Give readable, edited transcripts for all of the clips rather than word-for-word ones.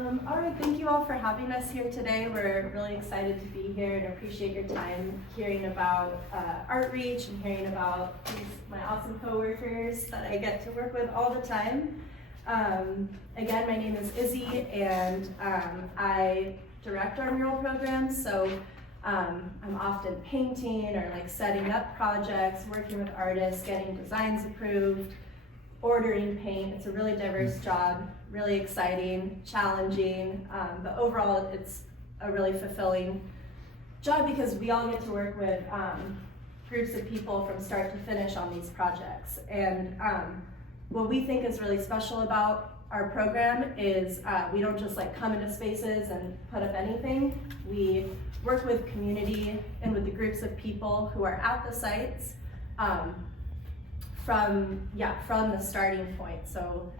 All right, thank you all for having us here today. We're really excited to be here and appreciate your time hearing about ArtReach and hearing about my awesome coworkers that I get to work with all the time. Again, my name is Izzy, and I direct our mural program, so I'm often painting or like setting up projects, working with artists, getting designs approved, ordering paint. It's a really diverse job, really exciting, challenging, but overall it's a really fulfilling job because we all get to work with groups of people from start to finish on these projects. And what we think is really special about our program is we don't just like come into spaces and put up anything. We work with community and with the groups of people who are at the sites from the starting point. So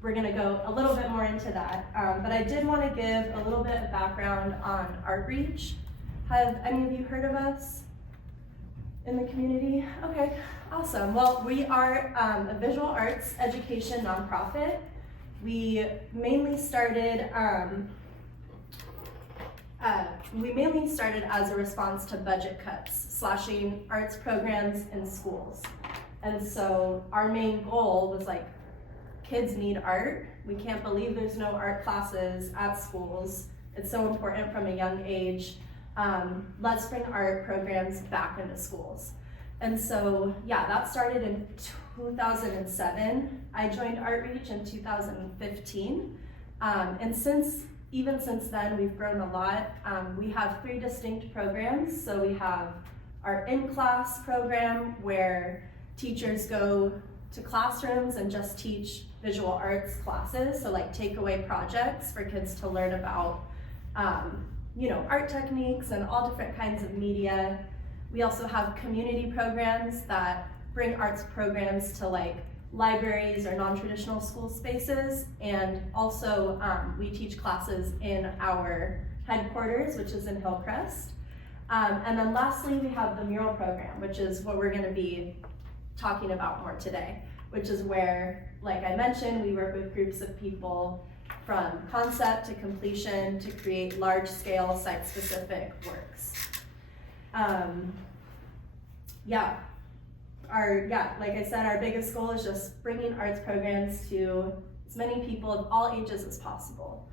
we're gonna go a little bit more into that. But I did wanna give a little bit of background on ArtReach. Have any of you heard of us in the community? Okay, awesome. Well, we are a visual arts education nonprofit. We mainly started as a response to budget cuts, slashing arts programs in schools. And so our main goal was like, kids need art. We can't believe there's no art classes at schools. It's so important from a young age. Let's bring art programs back into schools. And so, yeah, that started in 2007. I joined ArtReach in 2015. And even since then, we've grown a lot. We have 3 distinct programs. So we have our in-class program where teachers go to classrooms and just teach visual arts classes. So like takeaway projects for kids to learn about, art techniques and all different kinds of media. We also have community programs that bring arts programs to like libraries or non-traditional school spaces, and also we teach classes in our headquarters, which is in Hillcrest. And then lastly, we have the mural program, which is what we're gonna be talking about more today, which is where, like I mentioned, we work with groups of people from concept to completion to create large-scale site-specific works. Like I said, our biggest goal is just bringing arts programs to as many people of all ages as possible.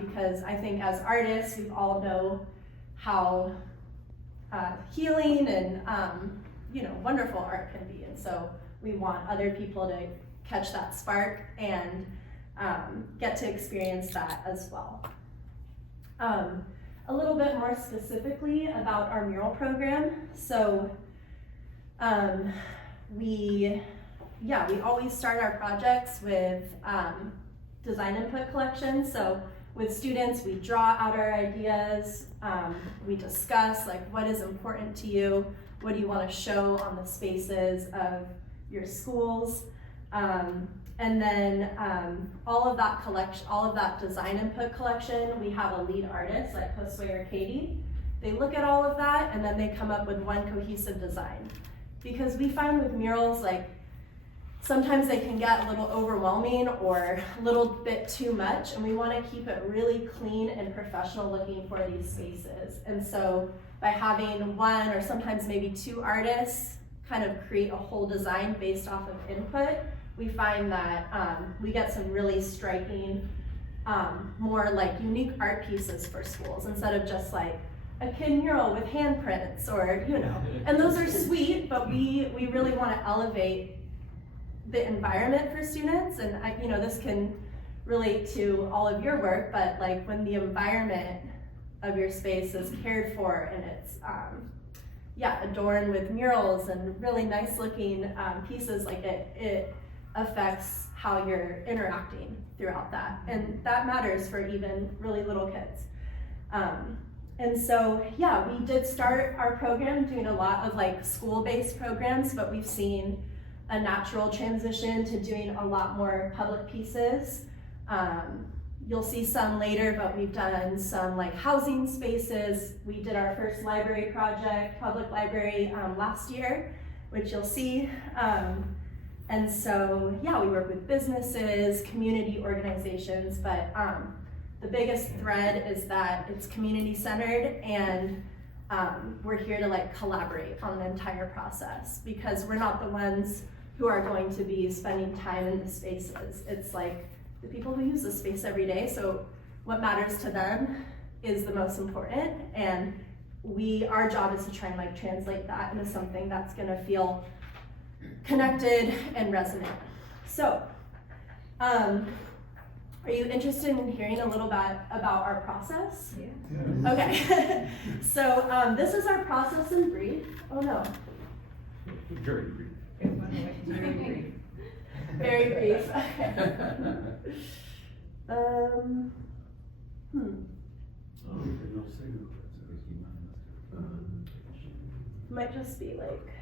Because I think as artists, we all know how healing and wonderful art can be. And so we want other people to catch that spark and get to experience that as well. A little bit more specifically about our mural program. So we always start our projects with design input collection. So with students, we draw out our ideas, we discuss like what is important to you, what do you want to show on the spaces of your schools, and then all of that design input collection, we have a lead artist like Josue or Katy. They look at all of that and then they come up with one cohesive design. Because we find with murals, like sometimes they can get a little overwhelming or a little bit too much, and we want to keep it really clean and professional looking for these spaces. And so by having one or sometimes maybe 2 artists kind of create a whole design based off of input, we find that we get some really striking, more like unique art pieces for schools instead of just like a kid mural with handprints or, and those are sweet, but we really want to elevate the environment for students. And this can relate to all of your work, but like when the environment of your space is cared for and it's adorned with murals and really nice looking pieces, like it affects how you're interacting throughout that. And that matters for even really little kids. And so, we did start our program doing a lot of like school-based programs, but we've seen a natural transition to doing a lot more public pieces. You'll see some later, but we've done some like housing spaces. We did our first library project, public library, last year, which you'll see. And so, yeah, we work with businesses, community organizations, but the biggest thread is that it's community-centered, and we're here to like collaborate on the entire process, because we're not the ones who are going to be spending time in the spaces. It's like the people who use the space every day, so what matters to them is the most important, and our job is to try and like translate that into something that's gonna feel connected and resonant. So, are you interested in hearing a little bit about our process? Yeah. Okay, so this is our process in brief. Oh no. Very brief. Very brief. Very brief. Might just be like.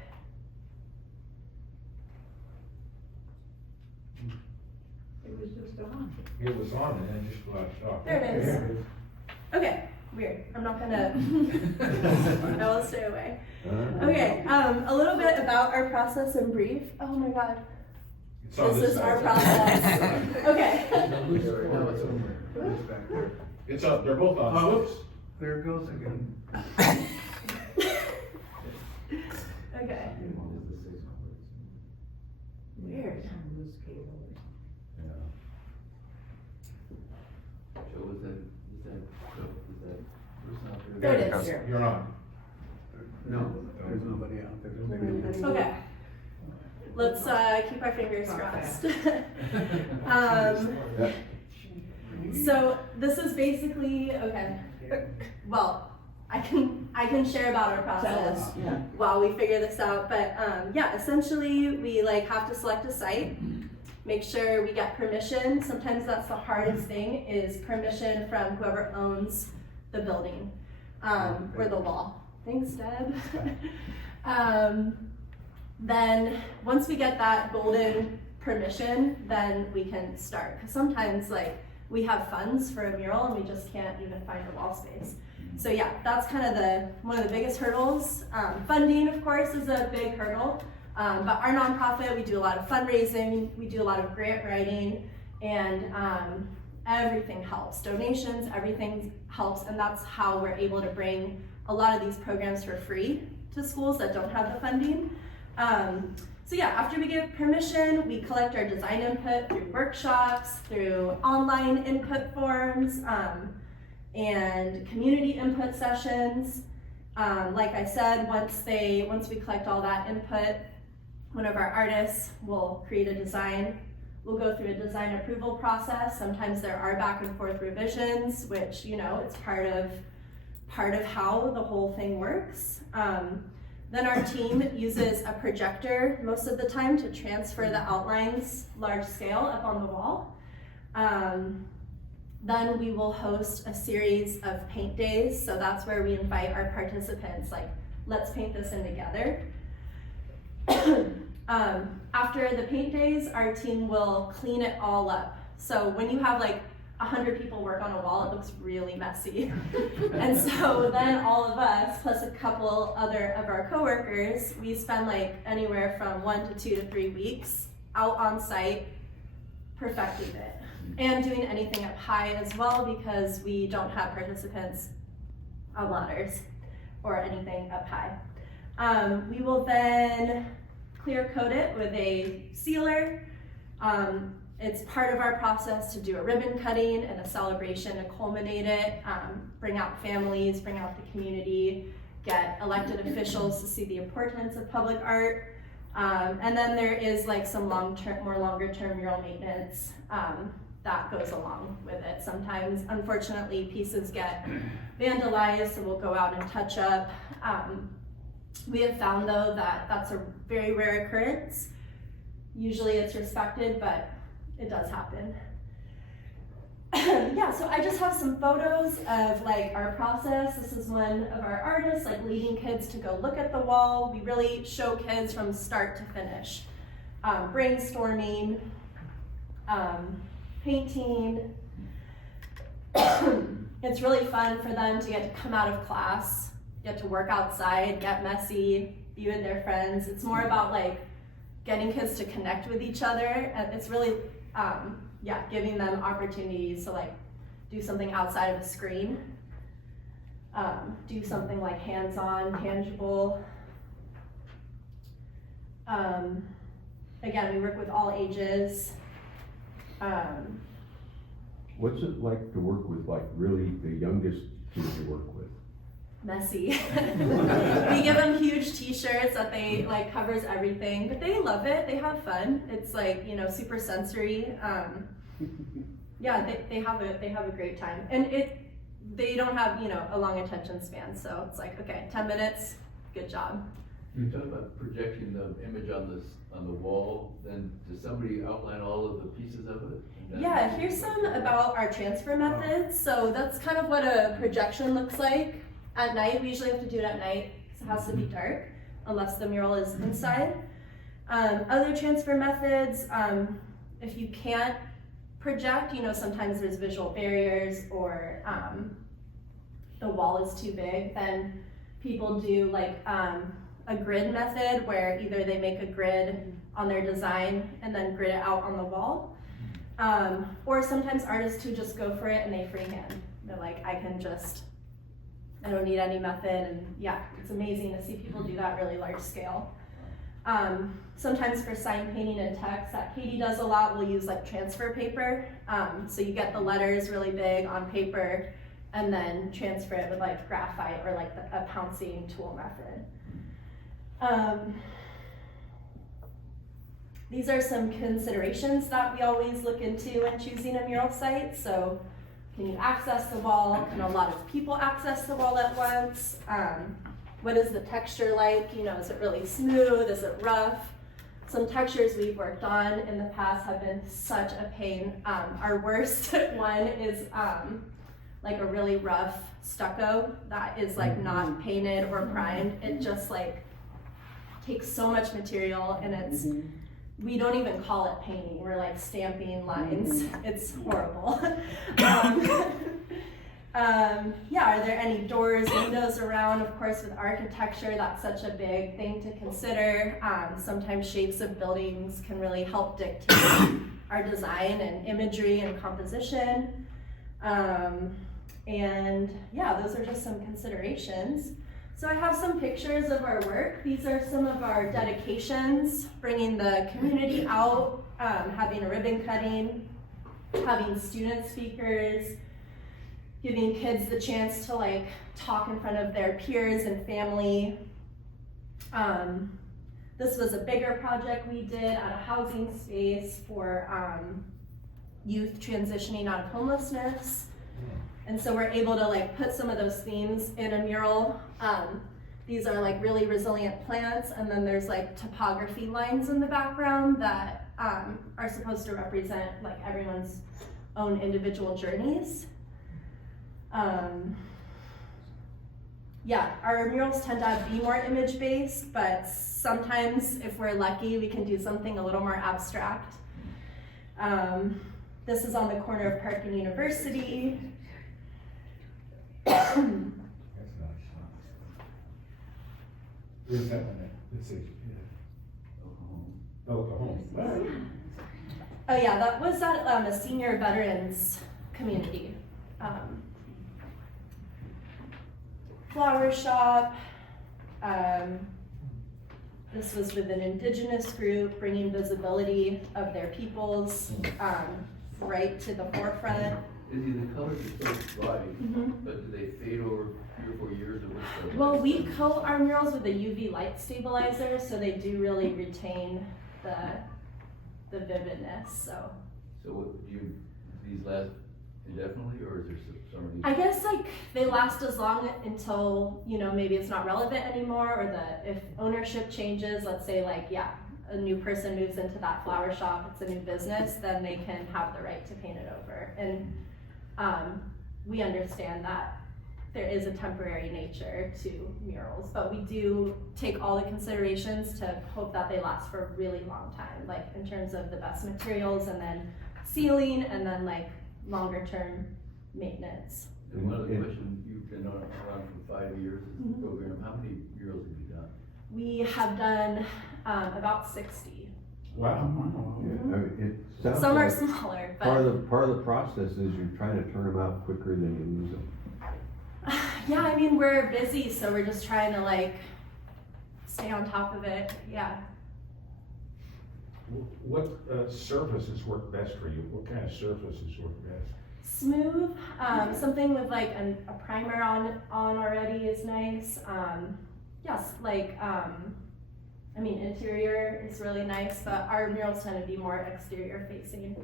It was just on. It was on and then just flashed off. There it is. Okay, weird. I'm not gonna. I will stay away. Okay, a little bit about our process in brief. Oh my god. It's on This is our process. Okay. No, it's somewhere. It's back there. It's up, they're both on. Oh, whoops. There it goes again. Okay. Weird. Joe, is that person out There there? it is. You're on. No, there's nobody out there. Okay. Let's keep our fingers crossed. So this is basically, okay. Well, I can share about our process while we figure this out. But yeah, essentially we like have to select a site, make sure we get permission. Sometimes that's the hardest thing, is permission from whoever owns the building or the wall. Thanks, Deb. Then once we get that golden permission, then we can start. Because sometimes like we have funds for a mural and we just can't even find a wall space. So yeah, that's kind of one of the biggest hurdles. Funding, of course, is a big hurdle. But our nonprofit, we do a lot of fundraising, we do a lot of grant writing, and everything helps. Donations, everything helps, and that's how we're able to bring a lot of these programs for free to schools that don't have the funding. So yeah, after we get permission, we collect our design input through workshops, through online input forms, and community input sessions. Like I said, once we collect all that input, one of our artists will create a design. We'll go through a design approval process. Sometimes there are back and forth revisions, which, you know, it's part of how the whole thing works. Then our team uses a projector most of the time to transfer the outlines large scale up on the wall. Then we will host a series of paint days. So that's where we invite our participants, like, let's paint this in together. After the paint days, our team will clean it all up. So when you have like 100 people work on a wall, it looks really messy. And so then all of us, plus a couple other of our coworkers, we spend like anywhere from 1 to 2 to 3 weeks out on site perfecting it. And doing anything up high as well, because we don't have participants on ladders or anything up high. We will then clear coat it with a sealer. It's part of our process to do a ribbon cutting and a celebration to culminate it, bring out families, bring out the community, get elected officials to see the importance of public art. And then there is like some more longer term mural maintenance that goes along with it. Sometimes, unfortunately, pieces get vandalized, so we'll go out and touch up. We have found though that that's a very rare occurrence. Usually it's respected, but it does happen. Yeah, so I just have some photos of like our process. This is one of our artists like leading kids to go look at the wall. We really show kids from start to finish. Brainstorming, painting. It's really fun for them to get to come out of class, get to work outside, get messy, be with their friends. It's more about like getting kids to connect with each other. And it's really, giving them opportunities to like do something outside of a screen, do something like hands-on, tangible. Again, we work with all ages. What's it like to work with like really the youngest kids you work with? Messy. We give them huge t-shirts that they like covers everything, but they love it. They have fun. It's like, you know, super sensory. They have a great time. And they don't have, you know, a long attention span. So it's like, okay, 10 minutes, good job. You talk about projecting the image on the wall, then does somebody outline all of the pieces of it? Yeah, here's some about our transfer methods. So that's kind of what a projection looks like. At night, we usually have to do it at night, so it has to be dark, unless the mural is inside. Other transfer methods, if you can't project, you know, sometimes there's visual barriers or the wall is too big, then people do like a grid method where either they make a grid on their design and then grid it out on the wall. Or sometimes artists who just go for it and they freehand. They're like, I don't need any method, and yeah, it's amazing to see people do that really large scale. Sometimes for sign painting and text that Katy does a lot, we'll use like transfer paper. So you get the letters really big on paper and then transfer it with like graphite or like a pouncing tool method. These are some considerations that we always look into when choosing a mural site. So can you access the wall? Can a lot of people access the wall at once? What is the texture like? You know, is it really smooth? Is it rough? Some textures we've worked on in the past have been such a pain. Our worst one is like a really rough stucco that is like not painted or primed. It just like takes so much material, and we don't even call it painting. We're like stamping lines. It's horrible. Are there any doors, windows around? Of course, with architecture, that's such a big thing to consider. Sometimes shapes of buildings can really help dictate our design and imagery and composition. Those are just some considerations. So I have some pictures of our work. These are some of our dedications, bringing the community out, having a ribbon cutting, having student speakers, giving kids the chance to like talk in front of their peers and family. This was a bigger project we did at a housing space for youth transitioning out of homelessness. And so we're able to like put some of those themes in a mural. These are like really resilient plants, and then there's like topography lines in the background that are supposed to represent like everyone's own individual journeys. Our murals tend to be more image-based, but sometimes if we're lucky, we can do something a little more abstract. This is on the corner of Park and University. That's nice. Where's that one at? Let's see. Yeah. Oklahoma. Oh yeah, that was at a senior veterans community. Flower shop. This was with an indigenous group, bringing visibility of their peoples right to the forefront. The colors are so bright, but do they fade over 3 or 4 years? Or what's the Well, we coat our murals with a UV light stabilizer, so they do really retain the vividness. So what, these last indefinitely, or is there some of these? I guess like they last as long until, you know, maybe it's not relevant anymore, or if ownership changes, let's say like, a new person moves into that flower shop, it's a new business, then they can have the right to paint it over. And we understand that there is a temporary nature to murals, but we do take all the considerations to hope that they last for a really long time, like in terms of the best materials, and then sealing, and then like longer term maintenance. And one other question, you've been around for 5 years as a program. How many murals have you done? We have done about 60. Wow. Yeah, I mean, it sounds Some are like smaller, part but of the process is you're trying to turn them out quicker than you lose them. yeah, I mean, we're busy, so we're just trying to like stay on top of it. Yeah. What surfaces work best for you? What kind of surfaces work best? Smooth, something with like a primer on already is nice. Yes, like, I mean, interior is really nice, but our murals tend to be more exterior facing.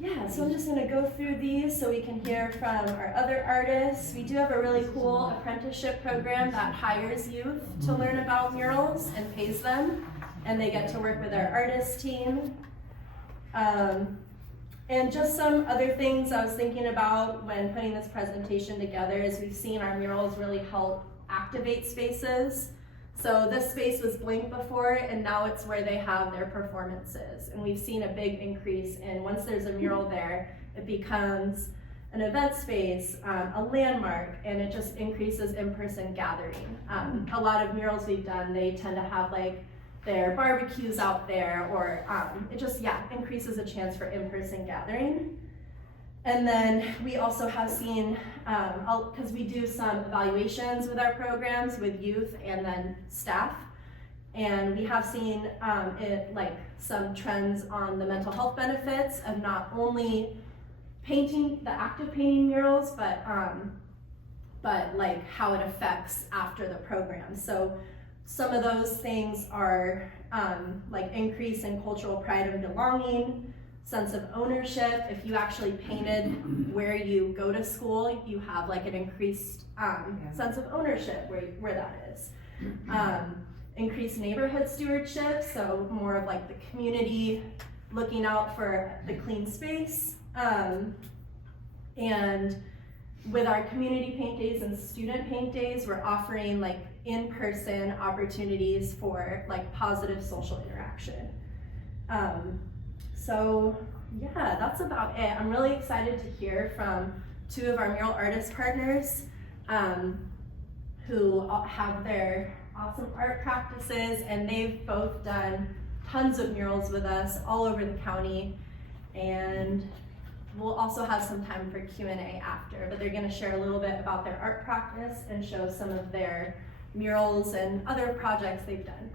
Yeah, so I'm just gonna go through these so we can hear from our other artists. We do have a really cool apprenticeship program that hires youth to learn about murals and pays them, and they get to work with our artist team. And just some other things I was thinking about when putting this presentation together is we've seen our murals really help activate spaces. So this space was blank before, and now it's where they have their performances. And we've seen a big increase in once there's a mural there, it becomes an event space, a landmark, and it just increases in-person gathering. A lot of murals we've done, they tend to have like their barbecues out there, or it just, yeah, increases a chance for in-person gathering. And then we also have seen, because we do some evaluations with our programs with youth and then staff, and we have seen like some trends on the mental health benefits of not only painting, the act of painting murals, but like how it affects after the program. So some of those things are like increase in cultural pride and belonging, sense of ownership. If you actually painted where you go to school, you have like an increased sense of ownership where that is. Increased neighborhood stewardship, so more of like the community looking out for the clean space. And with our community paint days and student paint days, we're offering like in-person opportunities for like positive social interaction. So yeah, that's about it. I'm really excited to hear from two of our mural artist partners who have their awesome art practices, and they've both done tons of murals with us all over the county. And we'll also have some time for Q&A after, but they're gonna share a little bit about their art practice and show some of their murals and other projects they've done.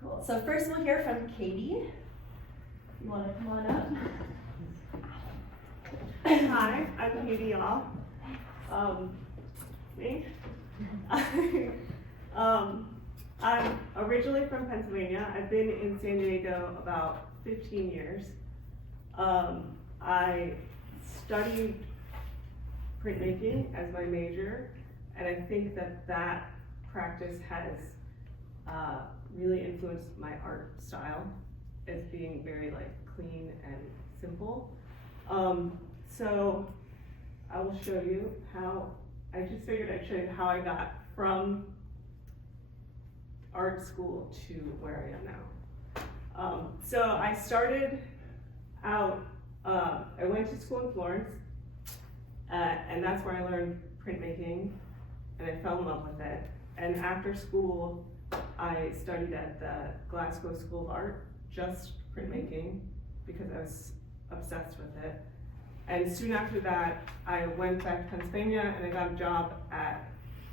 Cool, so first we'll hear from Katy. You wanna come on up? Hi, I'm Katy Yeaw. Me? I'm originally from Pennsylvania. I've been in San Diego about 15 years. I studied printmaking as my major, and I think that practice has really influenced my art style as being very like clean and simple. So I will show you how, I just figured I'd show you how I got from art school to where I am now. So I started out, I went to school in Florence, and that's where I learned printmaking, and I fell in love with it. And after school, I studied at the Glasgow School of Art, just printmaking, because I was obsessed with it. And soon after that, I went back to Pennsylvania and I got a job at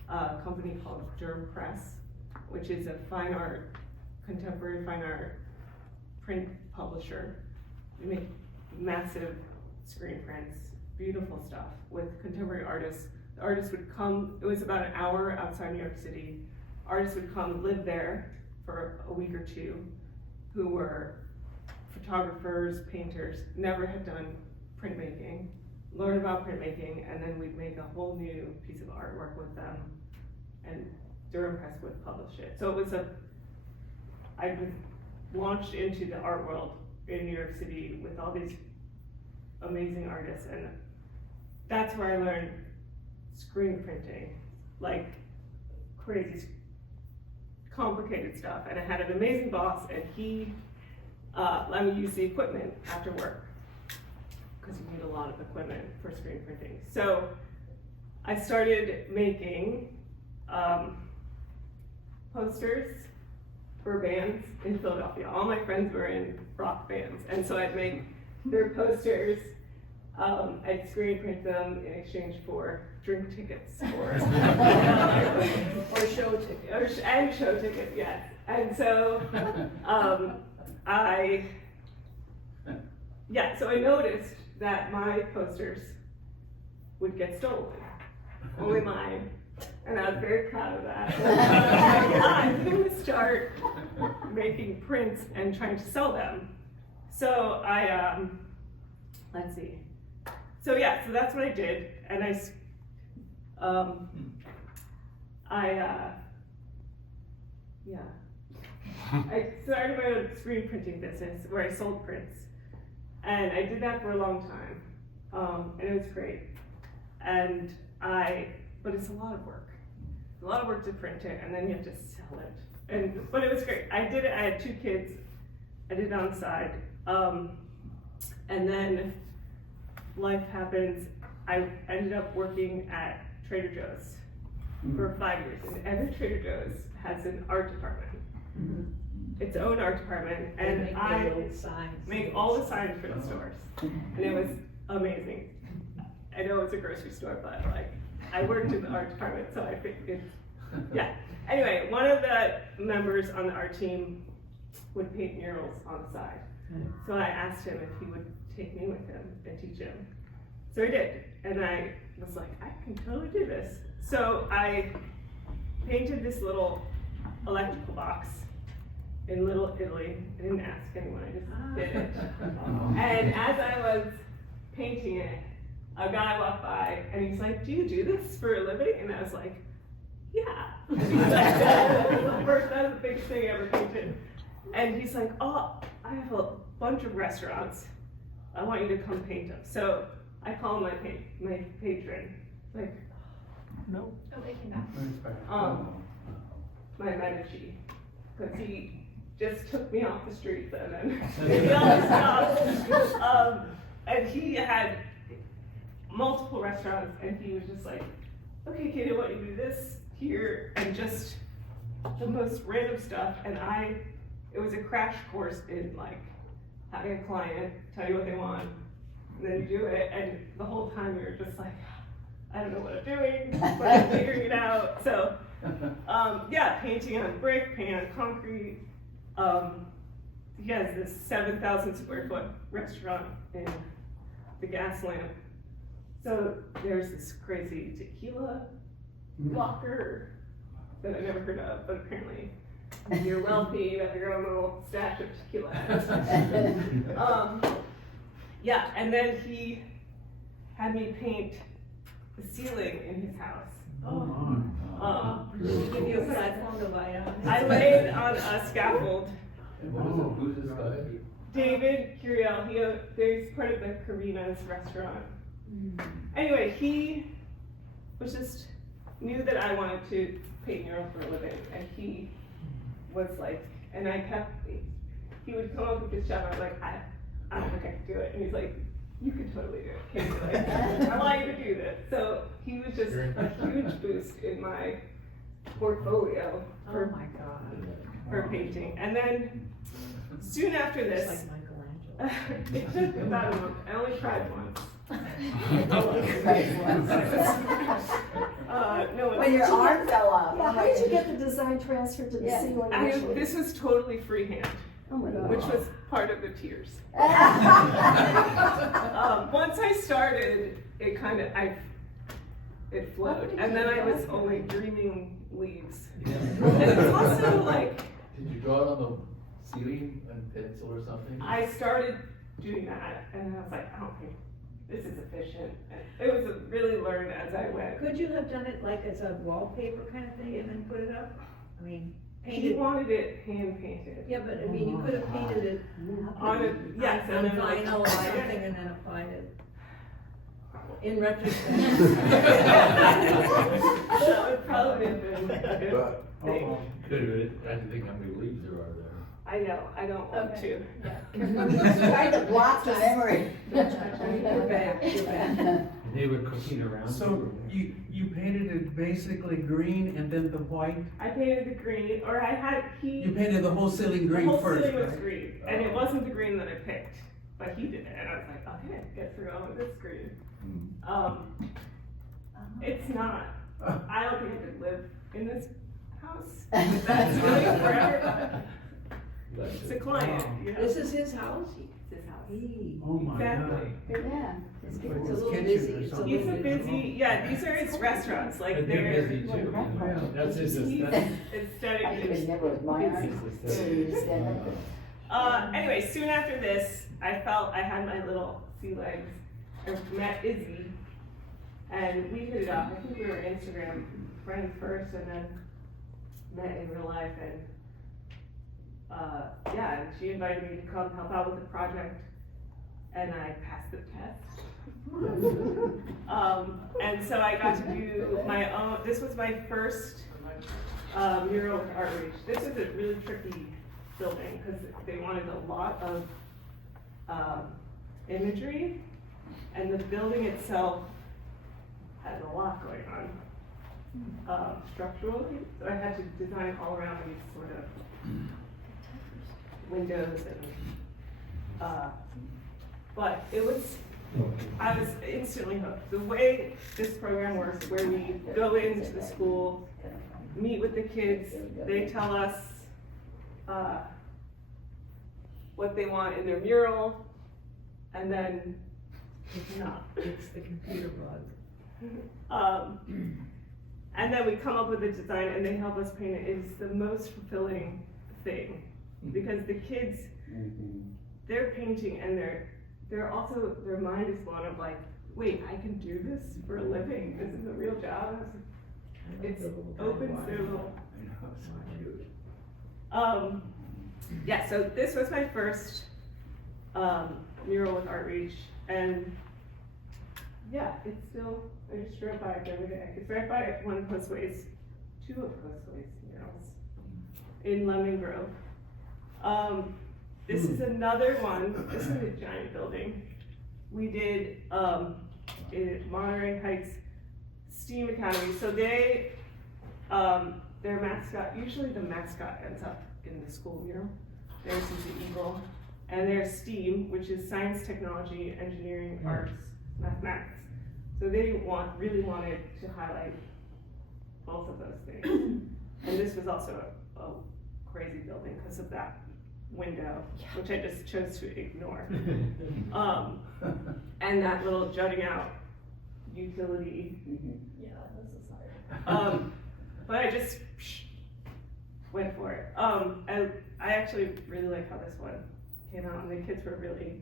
a company called Durham Press, which is a fine art, contemporary fine art print publisher. We make massive screen prints, beautiful stuff with contemporary artists. The artists would come, it was about an hour outside New York City. Artists would come live there for a week or two, who were photographers, painters, never had done printmaking, learn about printmaking, and then we'd make a whole new piece of artwork with them, and Durham Press would publish it. So it was I was launched into the art world in New York City with all these amazing artists, and that's where I learned screen printing, like crazy, complicated stuff. And I had an amazing boss, and he let me use the equipment after work, because you need a lot of equipment for screen printing. So I started making posters for bands in Philadelphia. All my friends were in rock bands, and so I'd make their posters. I'd screen print them in exchange for drink tickets or show ticket. And show tickets, yes. And so so I noticed that my posters would get stolen, only mine, and I was very proud of that. I'm going to start making prints and trying to sell them. So I, let's see. So that's what I did, and I started my own screen printing business where I sold prints, and I did that for a long time, and it was great. But it's a lot of work. It's a lot of work to print it, and then you have to sell it. But it was great. I did it. I had 2 kids. I did it on the side, and then life happens. I ended up working at Trader Joe's for 5 years, and every Trader Joe's has an art department, its own art department, and I make all the signs for the stores, and it was amazing. I know it's a grocery store, but like I worked in the art department, so I think Anyway, one of the members on the art team would paint murals on the side, so I asked him if he would take me with him and teach him. So he did, and I was like, I can totally do this. So I painted this little electrical box in Little Italy. I didn't ask anyone, I just did it. And as I was painting it, a guy walked by and he's like, do you do this for a living? And I was like, yeah. And he's like, that was the biggest thing I ever painted. And he's like, oh, I have a bunch of restaurants. I want you to come paint them. So I call my patron, like, no. Oh, they came back. My Medici, because he just took me off the streets and then did all this stuff. And he had multiple restaurants, and he was just like, okay, Katy, I want you to do this here, and just the most random stuff. And it was a crash course in like having a client tell you what they want, and then you do it, and the whole time you're just like, I don't know what I'm doing, but I'm figuring it out. So, painting on brick, painting on concrete. He has this 7,000 square foot restaurant in the gas lamp. So there's this crazy tequila blocker that I never heard of, but apparently you're wealthy, you have your own little stash of tequila. And then he had me paint the ceiling in his house. Did he give you a platform to lie on? I laid on a scaffold. And who's this guy? David Curiel, he's part of the Karina's restaurant. Anyway, he was just knew that I wanted to paint murals for a living, and he was like, and he would come up with his job. I was like, I don't think I can do it, and he's like, you can totally do it. Can you do it? I want you to do this. So he was just a huge boost in my portfolio for painting. And then soon after this, Just like Michelangelo. it took about a month. I only tried once. When your arm fell off. Yeah, how did you get the design transferred to the ceiling initially? This was totally freehand, Oh my God. which was part of the tears. Once I started, it flowed, and then I was only dreaming leaves. And it's also like, Did you draw it on the ceiling and pencil or something? I started doing that, and I was like, I don't think this is efficient. And it was really learned as I went. Could you have done it like as a wallpaper kind of thing and then put it up? I mean, He painted. wanted it hand painted. Yeah, but I mean, you could have painted it On it, yes, on and then like. vinyl or something and then applied it. In retrospect. That would probably have been a good thing. I think how many leaves there are there. I know, I don't want to. Trying to block the memory. You're back, you're back. And They were cooking around. So you painted it basically green and then the white? I painted the green, or I had, You painted the whole ceiling the green whole first, ceiling was right? green, and it wasn't the green that I picked, but he did it, and I was like, okay, guess we're going with this green. It's not, I don't think I could live in this house. That's really forever. It's a client, you know. This is his house? It's his house. Oh my God. Exactly. Yeah. It's a His little kitchen busy, or it's a something. He's a little busy, yeah, these are his restaurants, like But they're busy they're, too. Yeah. That's his he's aesthetic. aesthetic. I could never admire it. Anyway, soon after this, I felt I had my little sea legs. I met Izzy, and we hit it off. I think we were Instagram friends first, and then met in real life. And yeah, and she invited me to come help out with the project, and I passed the test. And so I got to do my own. This was my first mural with ArtReach. This is a really tricky building because they wanted a lot of imagery, and the building itself has a lot going on structurally. So I had to design all around these sort of windows and but it was, I was instantly hooked. The way this program works, where we go into the school, meet with the kids, they tell us what they want in their mural, and then it's not. It's the computer bug. And then we come up with a design and they help us paint it. It's the most fulfilling thing, because the kids, they're painting and they're also, their mind is blown up like, wait, I can do this for a living? This is a real job? It's open so. Yeah, so this was my first mural with ArtReach, and yeah, it's still, I just drove by it the other day. I could drive by one of Josue's, two of Josue's murals in Lemon Grove. This is another one. This is a giant building. We did in Monterey Heights STEAM Academy. So they, their mascot, usually the mascot ends up in the school mural. Theirs is the eagle. And their STEAM, which is science, technology, engineering, arts, mathematics. So they really wanted to highlight both of those things. And this was also a crazy building because of that window, which I just chose to ignore. And that little jutting out utility. Yeah, this is hard. But I just went for it. I actually really like how this one came out, and the kids were really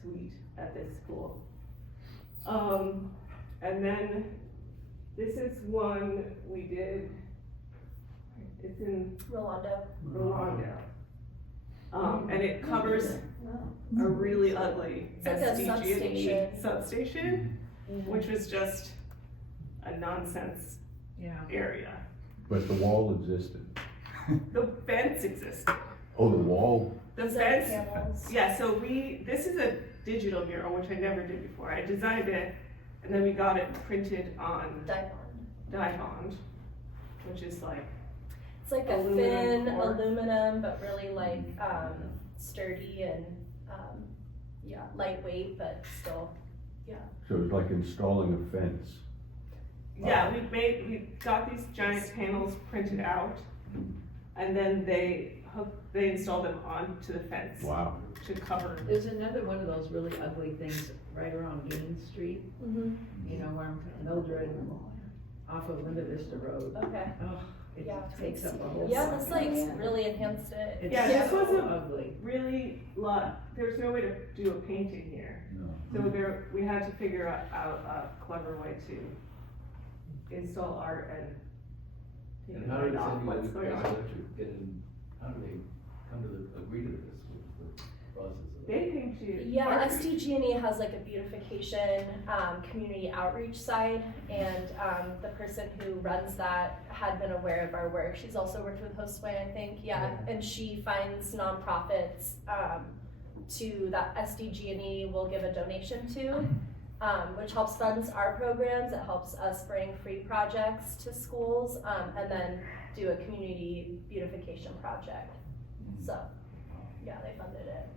sweet at this school. And then this is one we did, it's in Rolando. And it covers a really ugly It's like a SDG substation, which was just a nonsense area. But the wall existed. The fence existed. Oh, the wall, The Is there fence, panels? yeah, so this is a digital mural, which I never did before. I designed it, and then we got it printed on dye bond, which is like, It's like a Aluminum thin core. aluminum, but really like sturdy and lightweight, but still, so it's like installing a fence. yeah, we got these giant panels printed out, and then they installed them onto the fence. Wow. To cover. There's another one of those really ugly things right around Gain Street, you know, where I'm Mildred, off of Linda Vista Road. okay. Oh, it Yeah. takes up a whole. Yeah, this like front. really enhanced it. It's Yeah, this so was a- ugly. Really, there's no way to do a painting here. So we had to figure out a clever way to install art and And how did off somebody what's like going on. Electric get in, how do they come to agree to this, what's the process of that? They came to. Yeah, ArtReach. SDG&E has like a beautification, community outreach side, and the person who runs that had been aware of our work. She's also worked with Josue, I think, and she finds nonprofits that SDG&E will give a donation to, which helps funds our programs. It helps us bring free projects to schools, and then do a community beautification project. So, yeah, they funded it.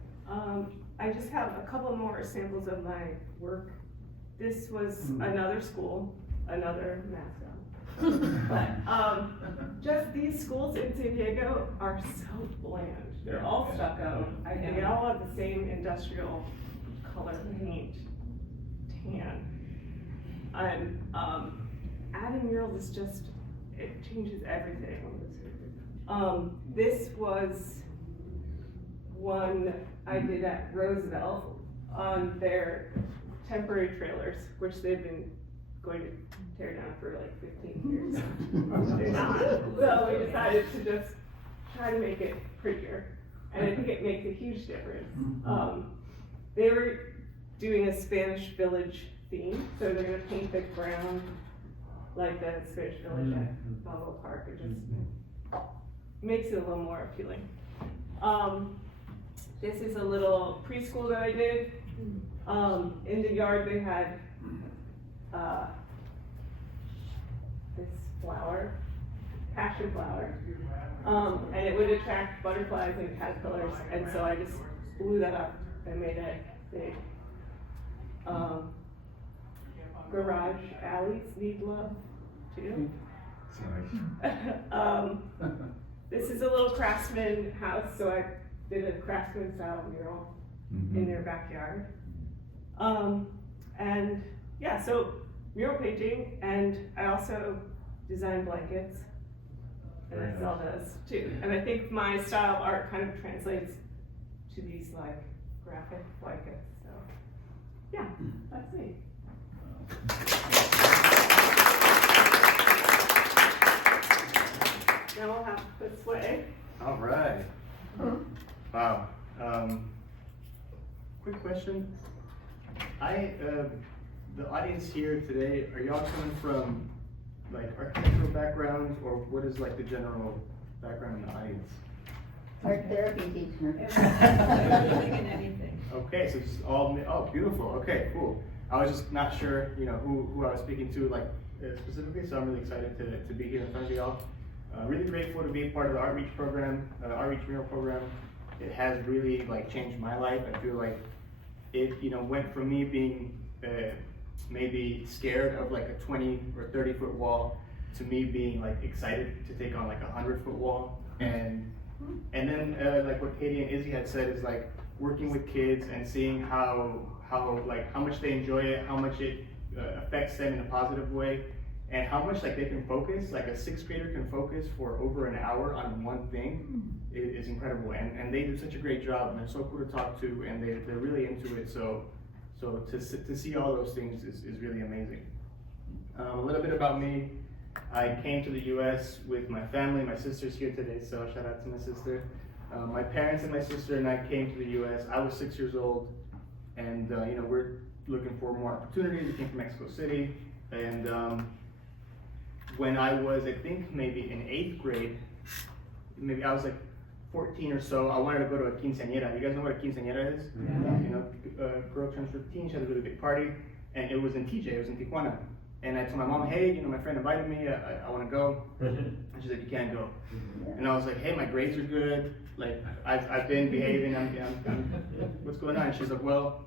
I just have a couple more samples of my work. This was another school, another mascot. But just these schools in San Diego are so bland. They're all stucco. And they all have the same industrial color paint, tan. And adding murals is just, it changes everything. This was one I did at Roosevelt on their temporary trailers, which they've been going to tear down for like 15 years. They're not. So we decided to just try to make it prettier. And I think it makes a huge difference. They were doing a Spanish Village theme, so they're gonna paint the ground like the Spanish Village at Balboa Park. It just makes it a little more appealing. This is a little preschool that I did. In the yard they had this flower, passion flower, and it would attract butterflies and caterpillars, and so I just blew that up and made it big. Garage alleys need love too. This is a little craftsman house, so I did a craftsman style mural in their backyard. And yeah, so mural painting, and I also design blankets, and I sell those too. And I think my style of art kind of translates to these like graphic blankets. So yeah, that's me. Now we'll have this way. All right. Wow. Quick question. The audience here today, are y'all coming from like architectural backgrounds, or what is like the general background in the audience? Art therapy teacher. Okay, so it's all, oh, beautiful. Okay, cool. I was just not sure, you know, who I was speaking to like specifically, so I'm really excited to be here in front of y'all. Really grateful to be a part of the ArtReach program, ArtReach Mural Program. It has really like changed my life. I feel like it, you know, went from me being maybe scared of like a 20 or 30 foot wall to me being like excited to take on like a 100-foot wall. And then like what Katy and Izzy had said is like working with kids and seeing how much they enjoy it, how much it affects them in a positive way, and how much like they can focus, like a 6th grader can focus for over an hour on one thing is incredible. And they do such a great job, and they're so cool to talk to, and they're really into it. So to see all those things is really amazing. A little bit about me. I came to the US with my family. My sister's here today, so shout out to my sister. My parents and my sister and I came to the US. I was 6 years old, and you know, we're looking for more opportunities. We came from Mexico City, and when I was, I think maybe in 8th grade, maybe I was like 14 or so, I wanted to go to a quinceañera. You guys know what a quinceañera is? Yeah. You know, girl turns 15, she has a really big party, and it was in TJ, it was in Tijuana. And I told my mom, hey, you know, my friend invited me, I want to go. And she's like, you can't go. And I was like, hey, my grades are good, like, I've been behaving, I'm what's going on? And she's like, well,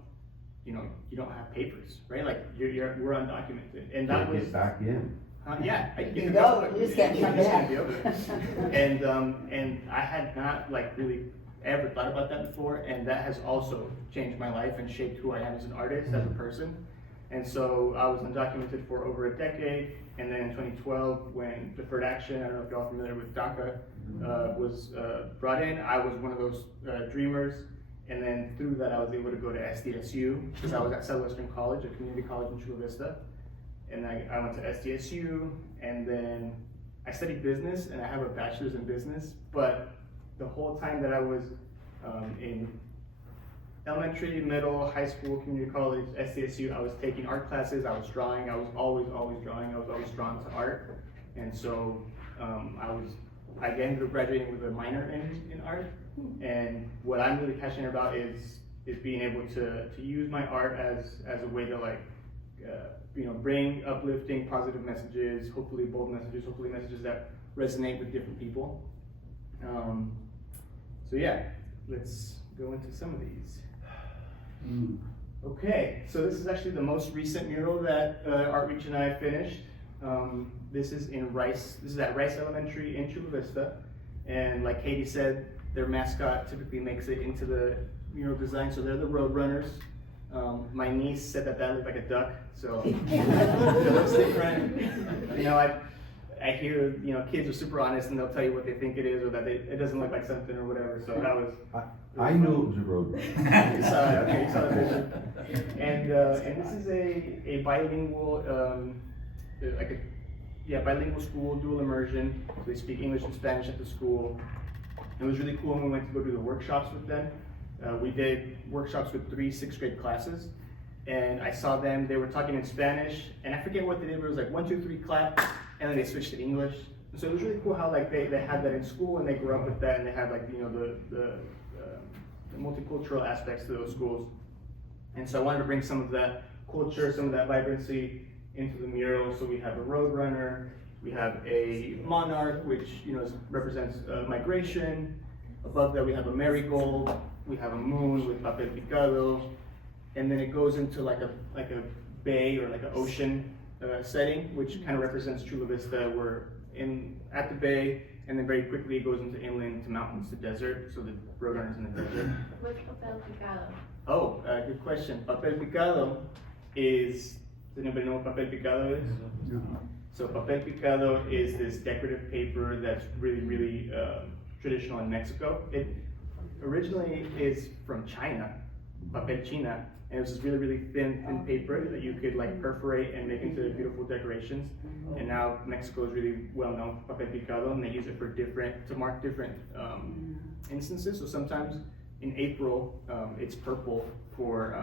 you know, you don't have papers, right? Like, we're undocumented. And that was back in. Yeah, You go, you just can't come back. And I had not like really ever thought about that before, and that has also changed my life and shaped who I am as an artist, as a person. And so I was undocumented for over a decade, and then in 2012, when Deferred Action, I don't know if y'all are familiar with DACA, was brought in, I was one of those dreamers. And then through that, I was able to go to SDSU, because I was at Southwestern College, a community college in Chula Vista. And I went to SDSU, and then I studied business, and I have a bachelor's in business. But the whole time that I was in elementary, middle, high school, community college, SDSU, I was taking art classes, I was drawing, I was always drawing, I was always drawn to art. And so I ended up graduating with a minor in art. And what I'm really passionate about is being able to use my art as a way to like bring uplifting, positive messages, hopefully bold messages, hopefully messages that resonate with different people. So yeah, let's go into some of these. Okay, so this is actually the most recent mural that ArtReach and I finished. This is at Rice Elementary in Chula Vista. And like Katy said, their mascot typically makes it into the mural design, so they're the road runners. My niece said that looked like a duck, so it looks different. I hear, kids are super honest and they'll tell you what they think it is, or that it doesn't look like something or whatever, so that was... I knew it was a road runner. You saw it, okay, you saw the picture. And this is a bilingual, bilingual school, dual immersion, so they speak English and Spanish at the school. It was really cool when we went to go do the workshops with them. We did workshops with 3 6th grade classes, and I saw them, they were talking in Spanish, and I forget what they did, but it was like 1, 2, 3, clap, and then they switched to English. And so it was really cool how like they had that in school and they grew up with that, and they had like, the multicultural aspects to those schools. And so I wanted to bring some of that culture, some of that vibrancy into the mural. So we have a road runner, we have a monarch, which represents migration. Above that we have a marigold, we have a moon with papel picado, and then it goes into like a bay or like an ocean setting, which kind of represents Chula Vista. We're at the bay, and then very quickly it goes into inland, to mountains, to desert. So the road runner's in the desert. What's papel picado? Oh, good question. Papel picado does anybody know what papel picado is? No. So papel picado is this decorative paper that's really, really traditional in Mexico. It originally is from China, papel china, and it was this really, really thin paper that you could like perforate and make into beautiful decorations. And now Mexico is really well known for papel picado, and they use it to mark different instances. So sometimes in April, it's purple for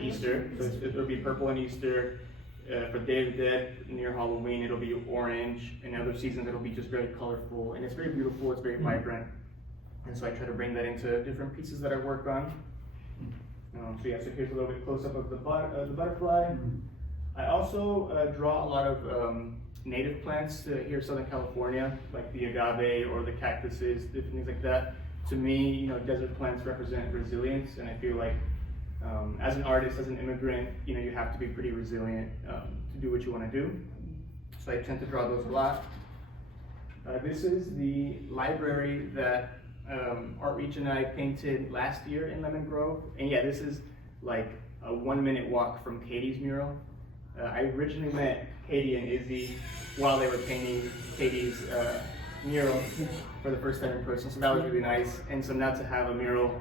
Easter. So it'll be purple on Easter. For Day of the Dead, near Halloween, it'll be orange. In other seasons, it'll be just very colorful, and it's very beautiful, it's very vibrant. And so I try to bring that into different pieces that I work on. So here's a little bit close up of the butterfly. I also draw a lot of native plants here in Southern California, like the agave or the cactuses, different things like that. To me, desert plants represent resilience, and I feel like as an artist, as an immigrant, you have to be pretty resilient to do what you want to do. So I tend to draw those a lot. This is the library that ArtReach and I painted last year in Lemon Grove. And yeah, this is like a 1-minute walk from Katy's mural. I originally met Katy and Izzy while they were painting Katy's mural for the first time in person, so that was really nice. And so now to have a mural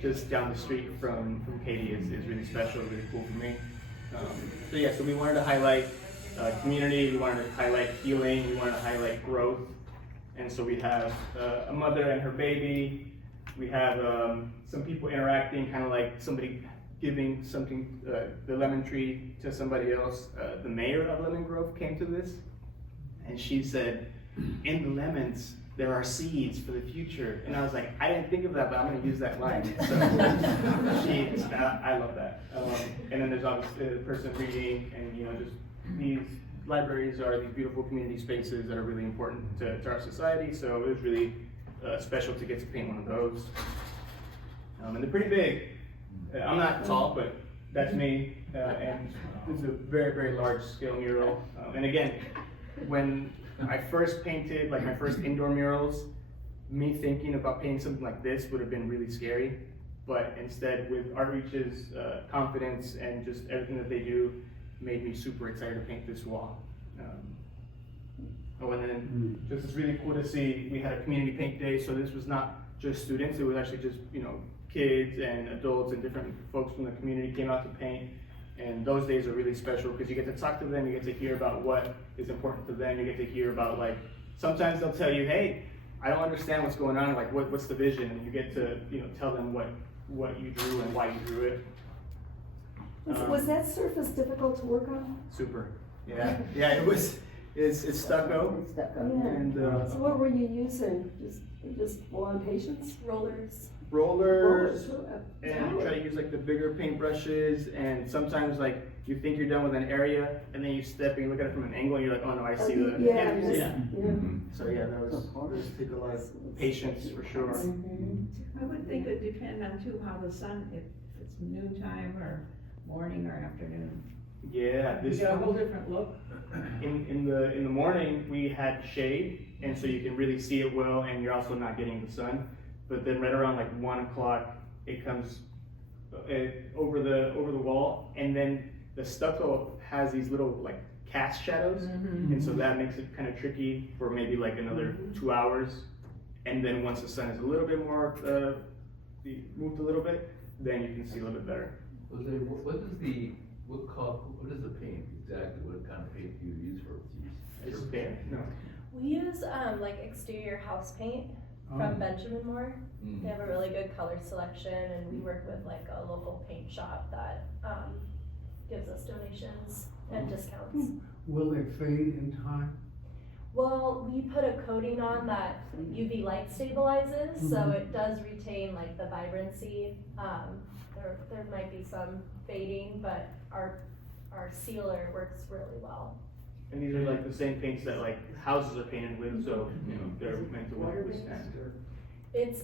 just down the street from Katy is really special, really cool for me. So we wanted to highlight community, we wanted to highlight healing, we wanted to highlight growth. And so we have a mother and her baby, we have some people interacting, kind of like somebody giving something, the lemon tree to somebody else. The mayor of Lemon Grove came to this, and she said, in the lemons, there are seeds for the future. And I was like, I didn't think of that, but I'm gonna use that line. So I love that. And then there's obviously the person reading, and just these libraries are these beautiful community spaces that are really important to our society. So it was really special to get to paint one of those. And they're pretty big. I'm not tall, but that's me. And it's a very, very large scale mural. And again, when I first painted, like my first indoor murals, me thinking about painting something like this would have been really scary. But instead, with ArtReach's confidence and just everything that they do, made me super excited to paint this wall. And then just it's really cool to see, we had a community paint day, so this was not just students, it was actually just, kids and adults and different folks from the community came out to paint. And those days are really special because you get to talk to them, you get to hear about what is important to them, you get to hear about sometimes they'll tell you, hey, I don't understand what's going on, what's the vision? And you get to, tell them what you drew and why you drew it. Was that surface difficult to work on? Super, yeah, it's stucco. It's stucco. And so what were you using? Just full on patience? Rollers. rollers, and you try to use like the bigger paint brushes, and sometimes like you think you're done with an area, and then you step and you look at it from an angle, and you're like, oh no, I see the, Yeah. So yeah, those take a lot of patience for sure. I would think it would depend on too how the sun, if it's noontime or morning or afternoon. Yeah, You this get a whole different look. in the morning we had shade, and so you can really see it well, and you're also not getting the sun. But then right around like 1 o'clock, it comes over the wall, and then the stucco has these little like cast shadows, and so that makes it kind of tricky for maybe like another 2 hours. And then once the sun is a little bit more moved a little bit, then you can see a little bit better. Jose, what is the paint exactly? What kind of paint do you use for these? Is it there? No. We use like exterior house paint from Benjamin Moore. They have a really good color selection, and we work with like a local paint shop that gives us donations and discounts. Will they fade in time? Well, we put a coating on that UV light stabilizes, so it does retain like the vibrancy. There might be some fading, but our sealer works really well. And these are like the same paints that like houses are painted with, so you know they're meant to withstand. It's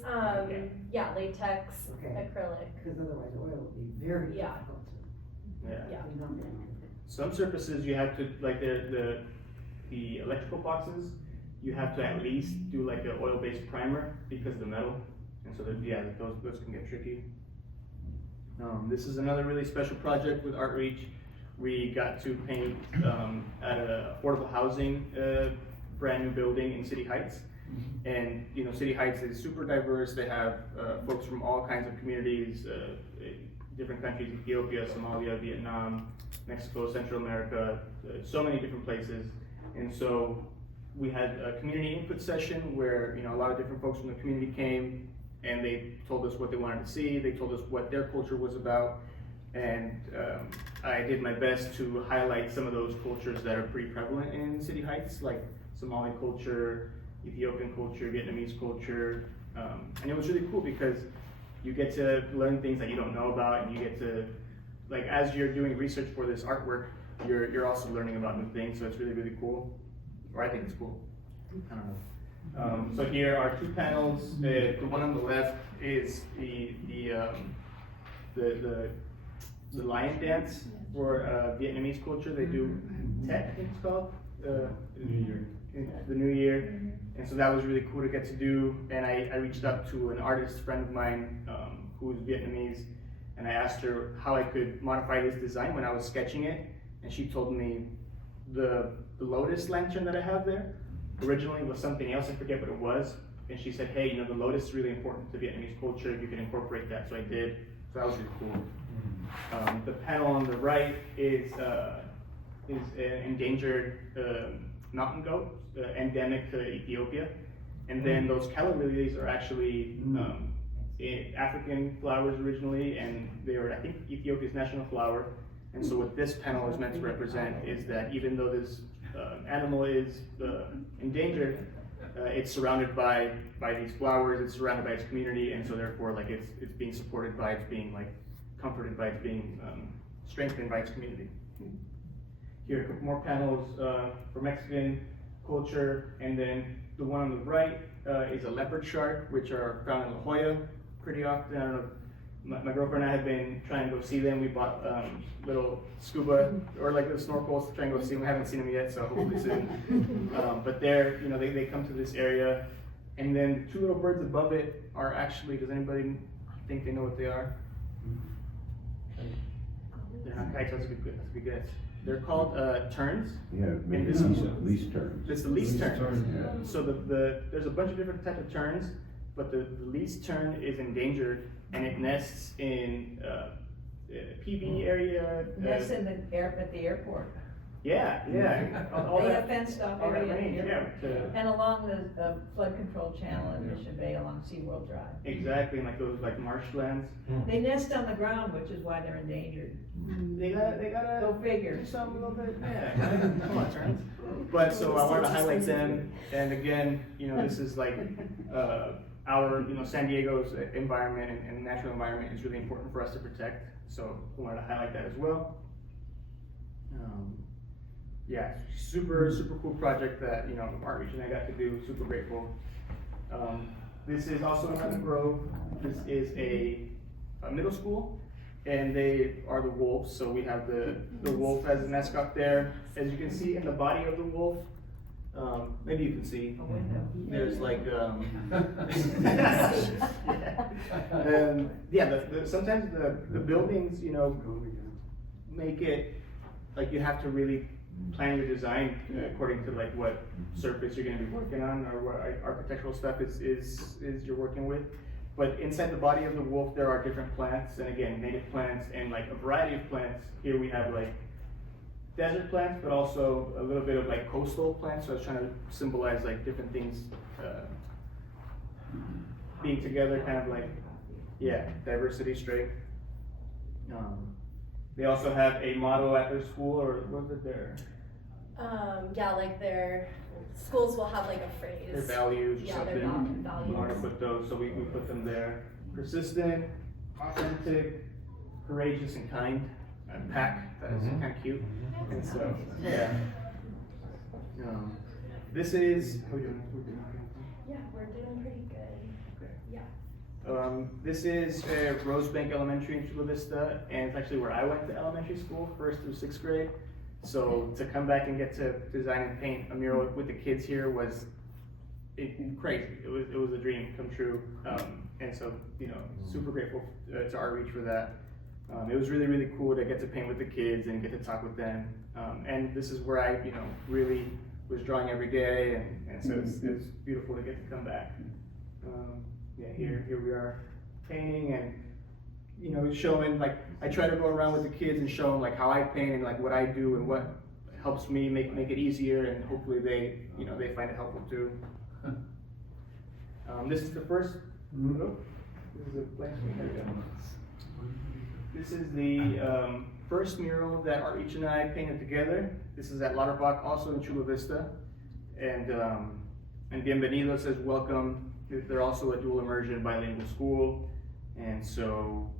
latex, acrylic. Because otherwise oil would be very difficult to. Yeah. Some surfaces you have to, like the electrical boxes, you have to at least do like an oil-based primer because of the metal, and so those can get tricky. This is another really special project with ArtReach. We got to paint at an affordable housing brand new building in City Heights. And you know, City Heights is super diverse. They have folks from all kinds of communities, different countries: Ethiopia, Somalia, Vietnam, Mexico, Central America, so many different places. And so we had a community input session where a lot of different folks from the community came, and they told us what they wanted to see. They told us what their culture was about, and I did my best to highlight some of those cultures that are pretty prevalent in City Heights, like Somali culture, Ethiopian culture, Vietnamese culture, and it was really cool because you get to learn things that you don't know about, and you get to, like, as you're doing research for this artwork, you're also learning about new things, so it's really, really cool, or I think it's cool. I don't know. So here are two panels. The one on the left is the lion dance for Vietnamese culture. They do Tet, I think it's called. The New Year. And so that was really cool to get to do. And I reached out to an artist friend of mine who was Vietnamese, and I asked her how I could modify this design when I was sketching it. And she told me the lotus lantern that I have there originally was something else. I forget what it was. And she said, hey, the lotus is really important to Vietnamese culture. You can incorporate that. So I did. So that was really cool. The panel on the right is an endangered mountain goat, endemic to Ethiopia. And then those calla lilies are actually African flowers originally, and they are, I think, Ethiopia's national flower. And so what this panel is meant to represent is that even though this animal is endangered, it's surrounded by these flowers, it's surrounded by its community, and so therefore like it's being supported by, it's being like comforted by, it's being strengthened by its community. Here, a couple more panels for Mexican culture, and then the one on the right is a leopard shark, which are found in La Jolla pretty often. I don't know, my girlfriend and I have been trying to go see them. We bought little scuba or like little snorkels to try and go see them. We haven't seen them yet, so hopefully soon. But they're, they come to this area, and then two little birds above it are actually, does anybody think they know what they are? They're not kites, that's a good guess. They're called terns. Yeah, maybe this least terns. It's the least tern. Yeah. So there's a bunch of different types of terns, but the least tern is endangered, and it nests in PV area. Nests in at the airport. Yeah. All They that, have fenced off all that area range, here. yeah. And along the flood control channel in Mission Bay along SeaWorld Drive. Exactly, and like those like marshlands. They nest on the ground, which is why they're endangered. They gotta Go figure. do something a little bit. Yeah, come on, terns. But so I wanted to highlight them, and again, this is like our, San Diego's environment and natural environment is really important for us to protect. So I wanted to highlight that as well. Yeah, super cool project that, ArtReach and I got to do, super grateful. This is also in Pleasant Grove. This is a middle school, and they are the wolves. So we have the wolf as the mascot there. As you can see in the body of the wolf, maybe you can see, there's like, sometimes the buildings, make it, like you have to really plan your design according to like what surface you're gonna be working on or what architectural stuff is you're working with. But inside the body of the wolf, there are different plants, and again, native plants and like a variety of plants. Here we have like desert plants, but also a little bit of like coastal plants. So I was trying to symbolize like different things being together, kind of like, yeah, diversity, strength. They also have a motto at their school, or was it their? Yeah, like their schools will have like a phrase. Their values or Yeah, something. their values. We want to put those, so we put them there. Persistent, authentic, courageous, and kind. And pack, that is kind of cute. And so, yeah. This is, how are we doing? Yeah, we're doing pretty good. Okay. Yeah. This is Rosebank Elementary in Chula Vista, and it's actually where I went to elementary school, 1st through 6th grade. So to come back and get to design and paint a mural with the kids here was crazy. It was a dream come true, and so super grateful to ArtReach for that. It was really cool to get to paint with the kids and get to talk with them. And this is where I really was drawing every day, and so it's beautiful to get to come back. Yeah, here we are painting and showing, like, I try to go around with the kids and show them like how I paint and like what I do and what helps me make it easier, and hopefully they they find it helpful too. This is the first. This is a blank screen. There we go. This is the first mural that ArtReach and I painted together. This is at Lauterbach, also in Chula Vista, and Bienvenido says welcome. They're also a dual immersion bilingual school, and so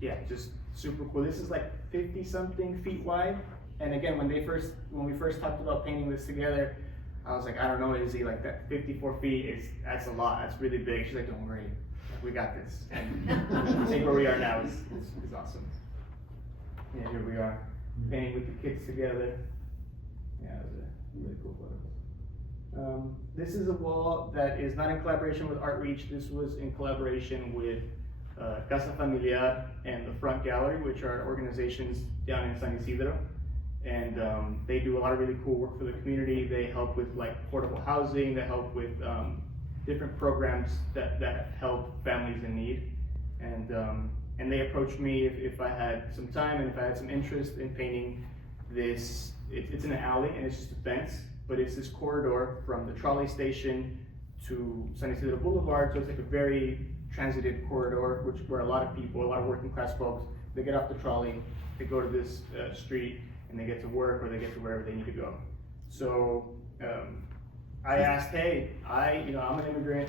yeah, just super cool. This is like 50-something feet wide, and again, when we first talked about painting this together, I was like, I don't know, Izzy, like that 54 feet that's a lot. That's really big. She's like, don't worry, we got this. And I think where we are now is awesome. Yeah, here we are painting with the kids together. Yeah, it was a really cool photo. This is a wall that is not in collaboration with ArtReach. This was in collaboration with Casa Familiar and the Front Gallery, which are organizations down in San Isidro. And they do a lot of really cool work for the community. They help with like portable housing. They help with different programs that help families in need. And they approached me if I had some time and if I had some interest in painting this. It's in an alley and it's just a fence, but it's this corridor from the trolley station to San Isidro Boulevard. So it's like a very transited corridor, where a lot of working class folks, they get off the trolley, they go to this street, and they get to work or they get to wherever they need to go. So I asked, hey, I'm an immigrant.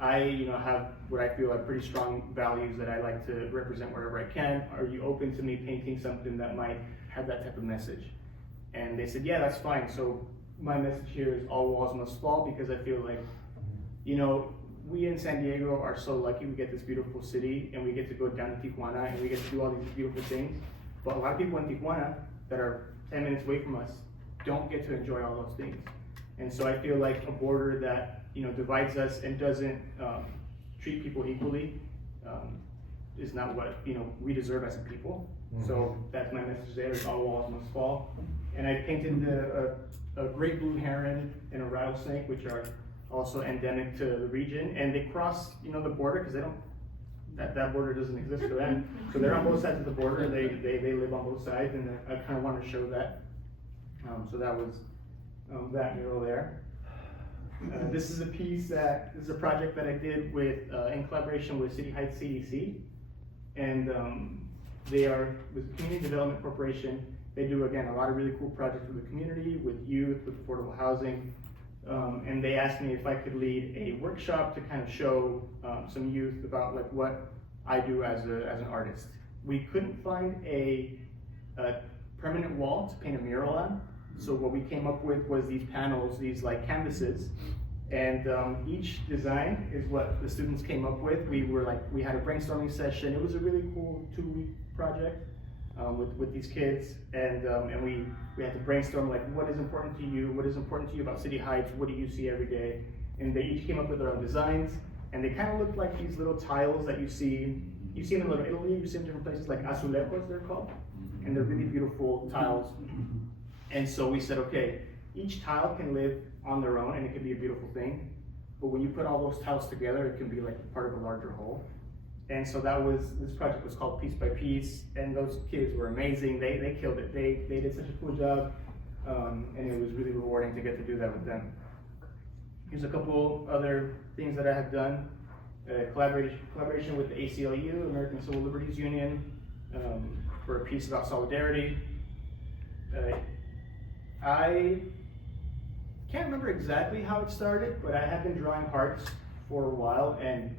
I have what I feel are pretty strong values that I like to represent wherever I can. Are you open to me painting something that might have that type of message? And they said, yeah, that's fine. So my message here is all walls must fall, because I feel like, we in San Diego are so lucky. We get this beautiful city and we get to go down to Tijuana and we get to do all these beautiful things. But a lot of people in Tijuana that are 10 minutes away from us don't get to enjoy all those things. And so I feel like a border that divides us and doesn't treat people equally is not what we deserve as a people. Mm-hmm. So that's my message there: is all walls must fall. And I painted a great blue heron and a rattlesnake, which are also endemic to the region, and they cross the border because they don't. That border doesn't exist for them. So they're on both sides of the border. They live on both sides, and I kind of want to show that. So that was that mural there. This is a project that I did in collaboration with City Heights CDC, and they are with Community Development Corporation. They do, again, a lot of really cool projects with the community, with youth, with affordable housing. And they asked me if I could lead a workshop to kind of show some youth about like what I do as an artist. We couldn't find a permanent wall to paint a mural on, so what we came up with was these panels, these like canvases, and each design is what the students came up with. We had a brainstorming session. It was a really cool 2-week project with these kids, and we had to brainstorm like what is important to you, what is important to you about City Heights, what do you see every day, and they each came up with their own designs, and they kind of looked like these little tiles that you see in Little Italy, you see in different places like azulejos they're called, and they're really beautiful tiles. And so we said, okay, each tile can live on their own and it can be a beautiful thing, but when you put all those tiles together, it can be like part of a larger whole. And so this project was called Piece by Piece, and those kids were amazing. They killed it. They did such a cool job, and it was really rewarding to get to do that with them. Here's a couple other things that I have done. Collaboration with the ACLU, American Civil Liberties Union, for a piece about solidarity. I can't remember exactly how it started, but I have been drawing hearts for a while, and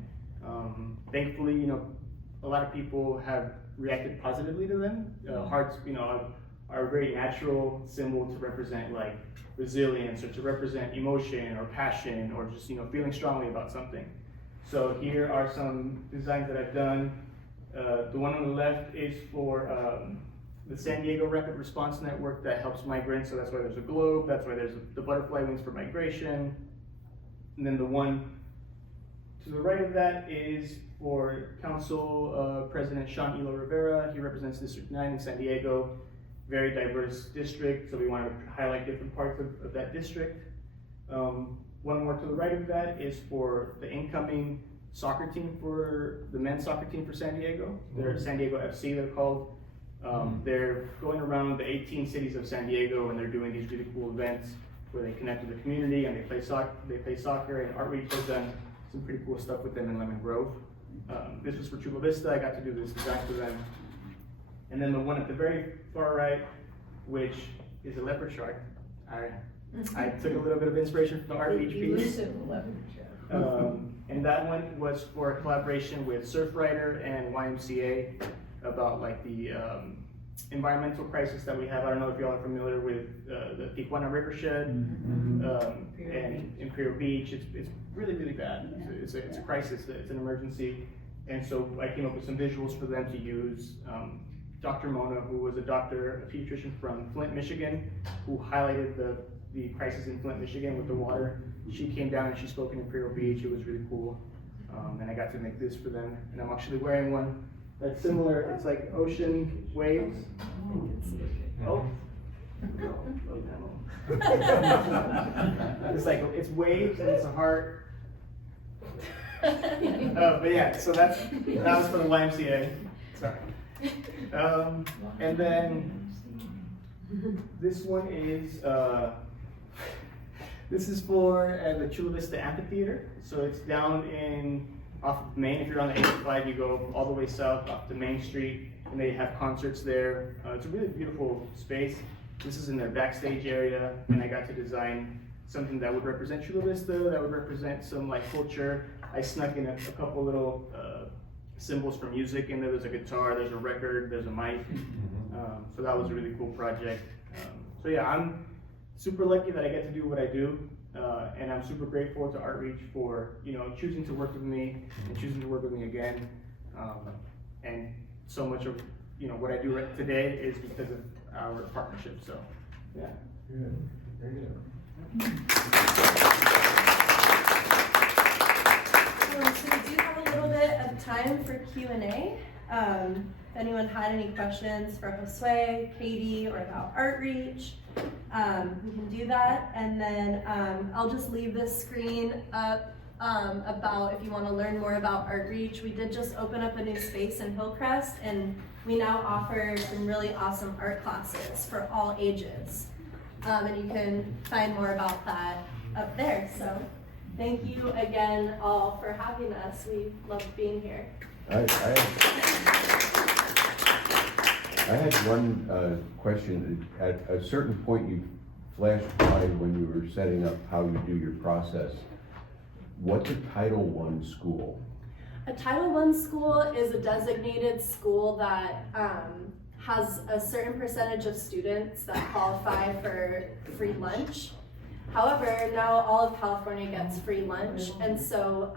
thankfully, you know, a lot of people have reacted positively to them. Hearts, you know, are a very natural symbol to represent like resilience, or to represent emotion or passion, or just, you know, feeling strongly about something. So here are some designs that I've done. The one on the left is for the San Diego Rapid Response Network that helps migrants, so that's why there's a globe, that's why there's the butterfly wings for migration. And then the one to the right of that is for Council President Sean Elo Rivera. He represents District 9 in San Diego, very diverse district, so we want to highlight different parts of that district. One more to the right of that is for the incoming soccer team, for the men's soccer team for San Diego. They're San Diego FC, they're called. They're going around the 18 cities of San Diego, and they're doing these really cool events where they connect with the community and they play soccer, and ArtReach has done some pretty cool stuff with them in Lemon Grove. This was for Chula Vista. I got to do this design for them. And then the one at the very far right, which is a leopard shark. I took a little bit of inspiration from the ArtReach piece. And that one was for a collaboration with Surfrider and YMCA about like the environmental crisis that we have. I don't know if y'all are familiar with the Tijuana Rivershed and Imperial Beach. It's really, really bad. It's a crisis, it's an emergency. And so I came up with some visuals for them to use. Dr. Mona, who was a pediatrician from Flint, Michigan, who highlighted the crisis in Flint, Michigan with the water. She came down and she spoke in Imperial Beach. It was really cool. And I got to make this for them. And I'm actually wearing one that's similar. It's like ocean waves. Oh. It's waves and it's a heart. But yeah, so that was for the YMCA. Sorry. And then this one is this is for the Chula Vista Amphitheater. So it's down off of Main. If you're on the 85, you go all the way south off to Main Street, and they have concerts there. It's a really beautiful space. This is in their backstage area, and I got to design something that would represent Chula Vista, that would represent some like culture. I snuck in a couple little symbols for music in there. There's a guitar, there's a record, there's a mic. So that was a really cool project. So yeah, I'm super lucky that I get to do what I do. And I'm super grateful to ArtReach for, you know, choosing to work with me and choosing to work with me again. And so much of, you know, what I do today is because of our partnership. So yeah. Good. There you go. So we do have a little bit of time for Q&A. If anyone had any questions for Josue, Katy, or about ArtReach, we can do that. And then I'll just leave this screen up about if you want to learn more about ArtReach. We did just open up a new space in Hillcrest, and we now offer some really awesome art classes for all ages. And you can find more about that up there. So thank you again all for having us. We love being here. I had one question. At a certain point, you flashed by when you were setting up how you do your process. What's a Title I school? A Title I school is a designated school that has a certain percentage of students that qualify for free lunch. However, now all of California gets free lunch, and so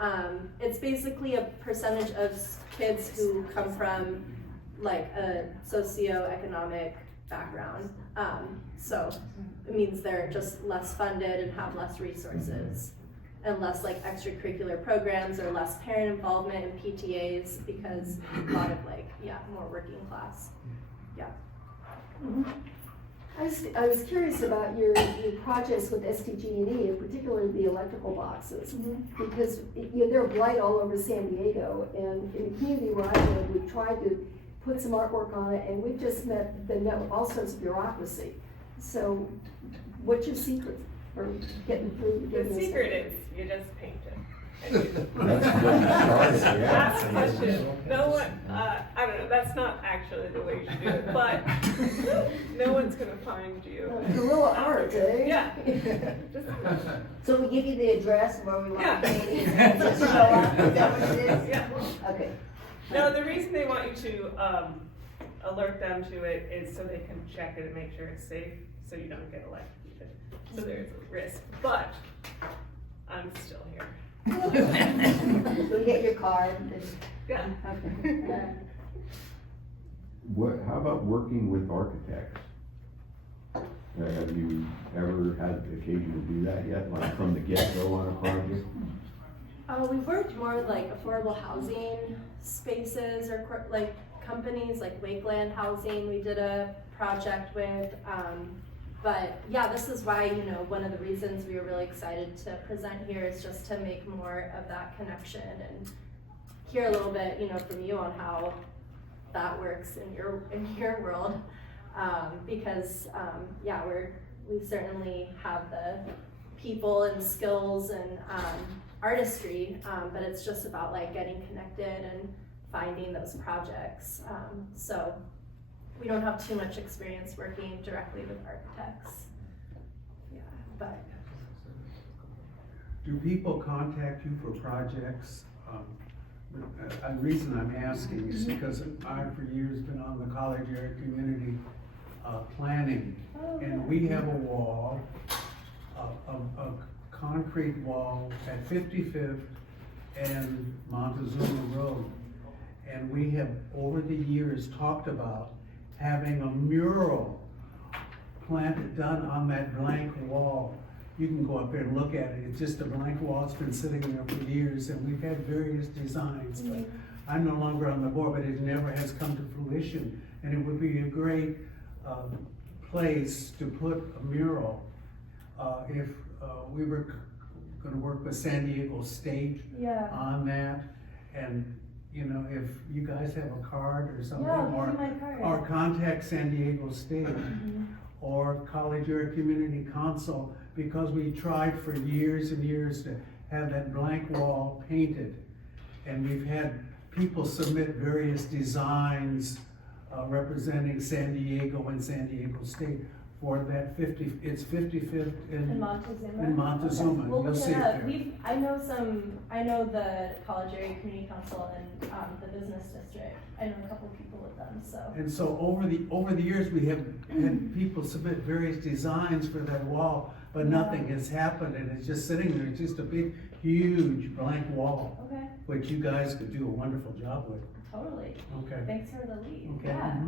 it's basically a percentage of kids who come from like a socioeconomic background. So it means they're just less funded and have less resources and less like extracurricular programs or less parent involvement in PTAs because a lot of like, more working class. I was curious about your projects with SDG&E, and particularly the electrical boxes, because they're a blight all over San Diego, and in the community where I live, we've tried to put some artwork on it, and we've just met all sorts of bureaucracy. So, what's your secret for getting through? The secret is you just paint it. That's what you started, yeah. That's the question. No one, I don't know, that's not actually the way you should do it, but no one's gonna find you. Guerrilla art, eh? Yeah. So we give you the address where we want Yeah. to be, and just show up, is that what it is? Yeah. Okay. No, the reason they want you to alert them to it is so they can check it and make sure it's safe, so you don't get electrocuted. So there's a risk, but I'm still here. So you get your card, and, Yeah. okay. How about working with architects? Have you ever had the occasion to do that yet, like from the get-go on a project? We've worked more with like affordable housing spaces or like companies like Wakeland Housing we did a project with. But yeah, this is why, one of the reasons we were really excited to present here is just to make more of that connection and hear a little bit, from you on how that works in your world. Because we certainly have the people and skills and artistry, but it's just about like getting connected and finding those projects. So we don't have too much experience working directly with architects. Yeah, but. Do people contact you for projects? The reason I'm asking is because I've for years been on the college area community planning, and we have a wall, a concrete wall at 55th and Montezuma Road. And we have, over the years, talked about having a mural done on that blank wall. You can go up there and look at it. It's just a blank wall. It's been sitting there for years, and we've had various designs. But I'm no longer on the board, but it never has come to fruition. And it would be a great place to put a mural if we were going to work with San Diego State on that. And if you guys have a card or something, or contact San Diego State or College Area Community Council, because we tried for years and years to have that blank wall painted. And we've had people submit various designs representing San Diego and San Diego State for that 55th in Montezuma. We'll You'll look see it it up. there. I know the College Area Community Council and the business district. I know a couple people with them, so. And so over the years, we have had people submit various designs for that wall, but nothing has happened, and it's just sitting there. It's just a big, huge blank wall, Okay, which you guys could do a wonderful job with. totally. Okay. Thanks for the lead. Okay. Yeah.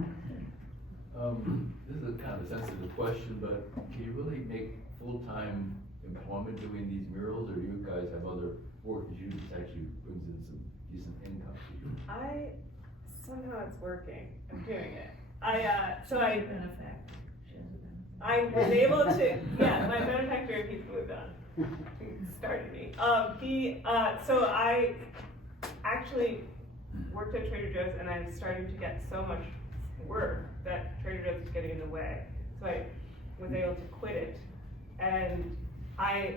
This is a kind of a sensitive question, but can you really make full-time employment doing these murals, or do you guys have other work that you just actually brings in some decent income to you? Somehow it's working. I'm doing it. I was able to, my benefactor, he's moved on. He started me. So I actually worked at Trader Joe's, and I'm starting to get so much work that Trader Joe's was getting in the way. So I was able to quit it, and I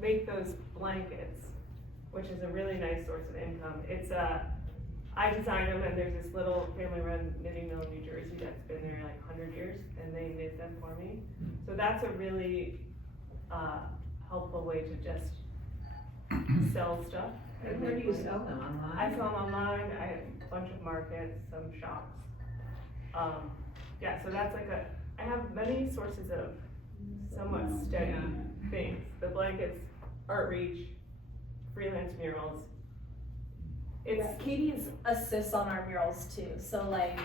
make those blankets, which is a really nice source of income. I design them, and there's this little family-run knitting mill in New Jersey that's been there like 100 years, and they knit them for me. So that's a really helpful way to just sell stuff. And where do you sell them, online? I sell them online. I have a bunch of markets, some shops. Yeah, so that's like I have many sources of somewhat steady things. The blankets, ArtReach, freelance murals. Katie assists on our murals too. So like,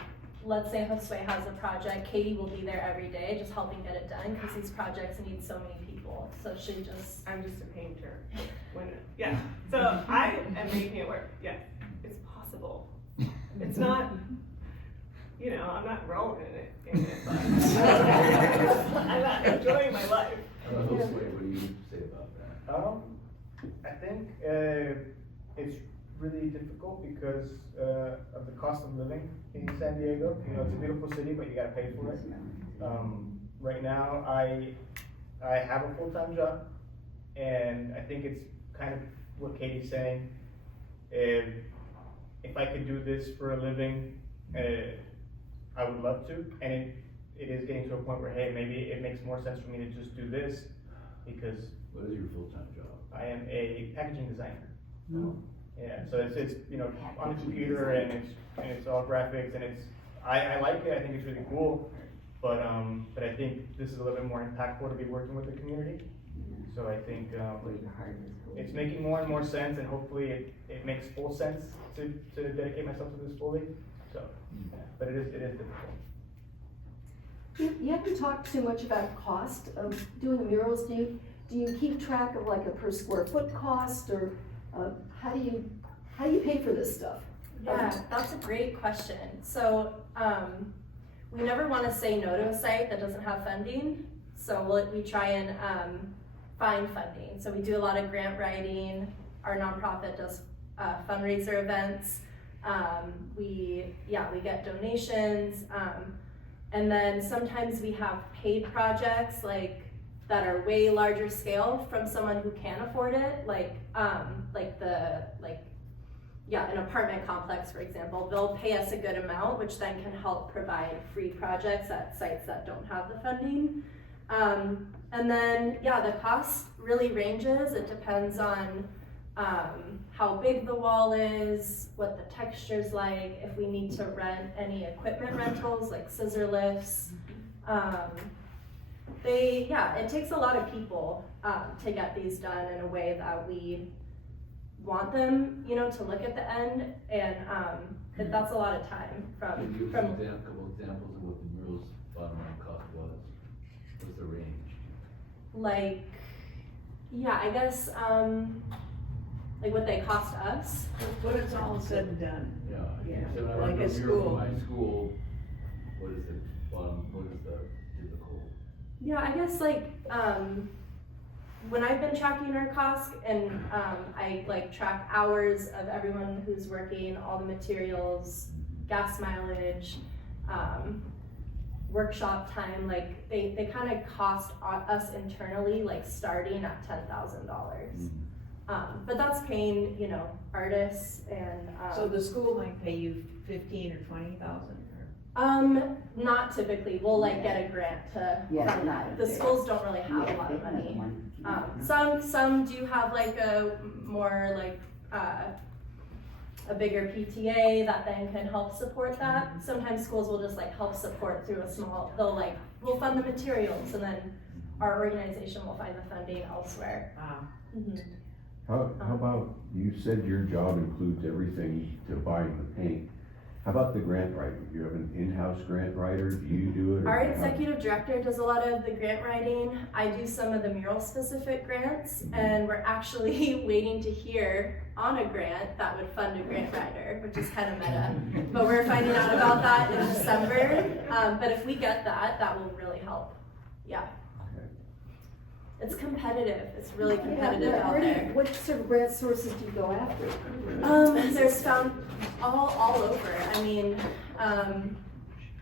let's say Josue has a project, Katie will be there every day just helping get it done because these projects need so many people. So I'm just a painter. So I am making it work. Yeah, it's possible. It's not, I'm not rolling in it, but I'm not enjoying my life. Josue, what do you say about that? I think it's really difficult because of the cost of living in San Diego. It's a beautiful city, but you gotta pay for it. Right now, I have a full-time job, and I think it's kind of what Katie's saying. If I could do this for a living, I would love to, and it is getting to a point where, hey, maybe it makes more sense for me to just do this, because What is your full-time job? I am a packaging designer. Yeah, so it's on the computer, and it's all graphics, and I like it. I think it's really cool, but I think this is a little bit more impactful to be working with the community. So I think it's making more and more sense, and hopefully it makes full sense to dedicate myself to this fully. So, but it is difficult. You haven't talked too much about cost of doing murals. Do you keep track of like a per square foot cost, or how do you pay for this stuff? Yeah, that's a great question. So we never want to say no to a site that doesn't have funding. So we try and find funding. So we do a lot of grant writing. Our nonprofit does fundraiser events. We get donations. And then sometimes we have paid projects that are way larger scale from someone who can afford it, an apartment complex, for example. They'll pay us a good amount, which then can help provide free projects at sites that don't have the funding. And then, the cost really ranges. It depends on how big the wall is, what the texture's like, if we need to rent any equipment rentals like scissor lifts. It takes a lot of people to get these done in a way that we want them, to look at the end, and that's a lot of time Can you give us a couple examples of what the mural's bottom line cost was? What's the range? I guess what they cost us. When it's all said and done. Yeah. Yeah, So when I like run a a mural school. for my school, what is the typical? Yeah, I guess when I've been tracking our costs, and I track hours of everyone who's working, all the materials, gas mileage, workshop time, they kind of cost us internally, starting at $10,000. But that's paying, artists and. So the school might pay you 15 or 20,000? Not typically. We'll get a grant from that. The schools don't really have a lot of money. Some do have a more a bigger PTA that then can help support that. Sometimes schools will just help support through a small, we'll fund the materials, and then our organization will find the funding elsewhere. Wow. Mm-hmm. How about, you said your job includes everything to buying the paint. How about the grant writing? Do you have an in-house grant writer? Do you do it? Our executive director does a lot of the grant writing. I do some of the mural specific grants, and we're actually waiting to hear on a grant that would fund a grant writer, which is kind of meta. But we're finding out about that in December. But if we get that, that will really help. Yeah. It's competitive. It's really competitive out there. What sort of grant sources do you go after? There's found all over. I mean,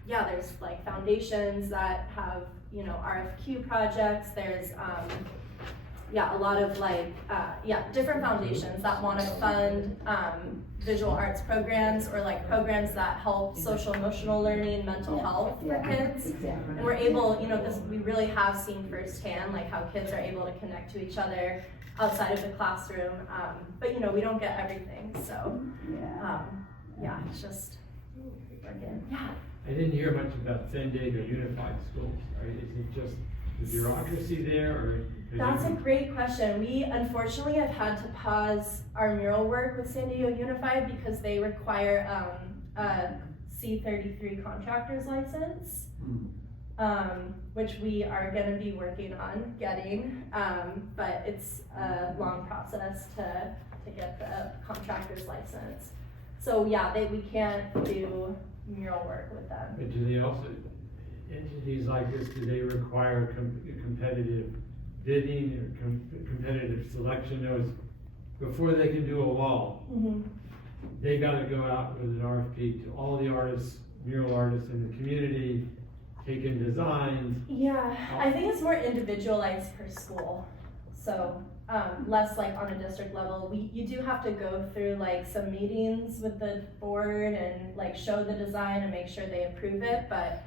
there's foundations that have, RFQ projects. There's yeah, a lot of like, different foundations that want to fund visual arts programs or like programs that help social emotional learning, mental health for kids. Exactly. And we're able, this, we really have seen firsthand like how kids are able to connect to each other outside of the classroom. But we don't get everything, so it's just working. Yeah. I didn't hear much about San Diego Unified Schools, right? Is it just the bureaucracy there, or? That's a great question. We unfortunately have had to pause our mural work with San Diego Unified because they require a C33 contractor's license, which we are going to be working on getting, but it's a long process to get the contractor's license. So yeah, we can't do mural work with them. But do they also, entities like this, do they require competitive bidding or competitive selection? Those, before they can do a wall, they gotta go out with an RFP to all the artists, mural artists in the community, take in designs. Yeah, I think it's more individualized per school. So less like on a district level. You do have to go through like some meetings with the board and like show the design and make sure they approve it. But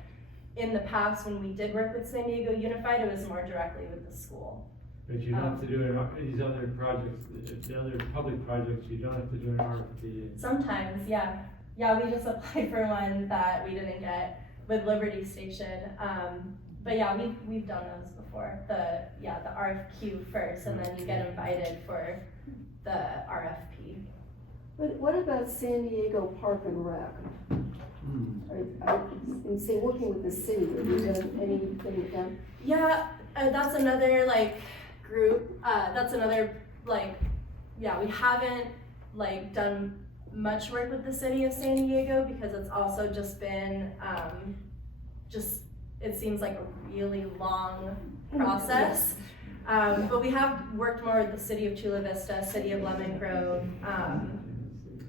in the past, when we did work with San Diego Unified, it was more directly with the school. But you don't have to do it, these other projects, the other public projects, you don't have to do an RFP. Sometimes, yeah. Yeah, we just applied for one that we didn't get with Liberty Station. But yeah, we've done those before. The RFQ first, and then you get invited for the RFP. But what about San Diego Park and Rec? And say working with the city, have you done anything with them? Yeah, that's another like group. That's another like, yeah, we haven't like done much work with the city of San Diego because it's also just been it seems like a really long process. But we have worked more with the city of Chula Vista, city of Lemon Grove,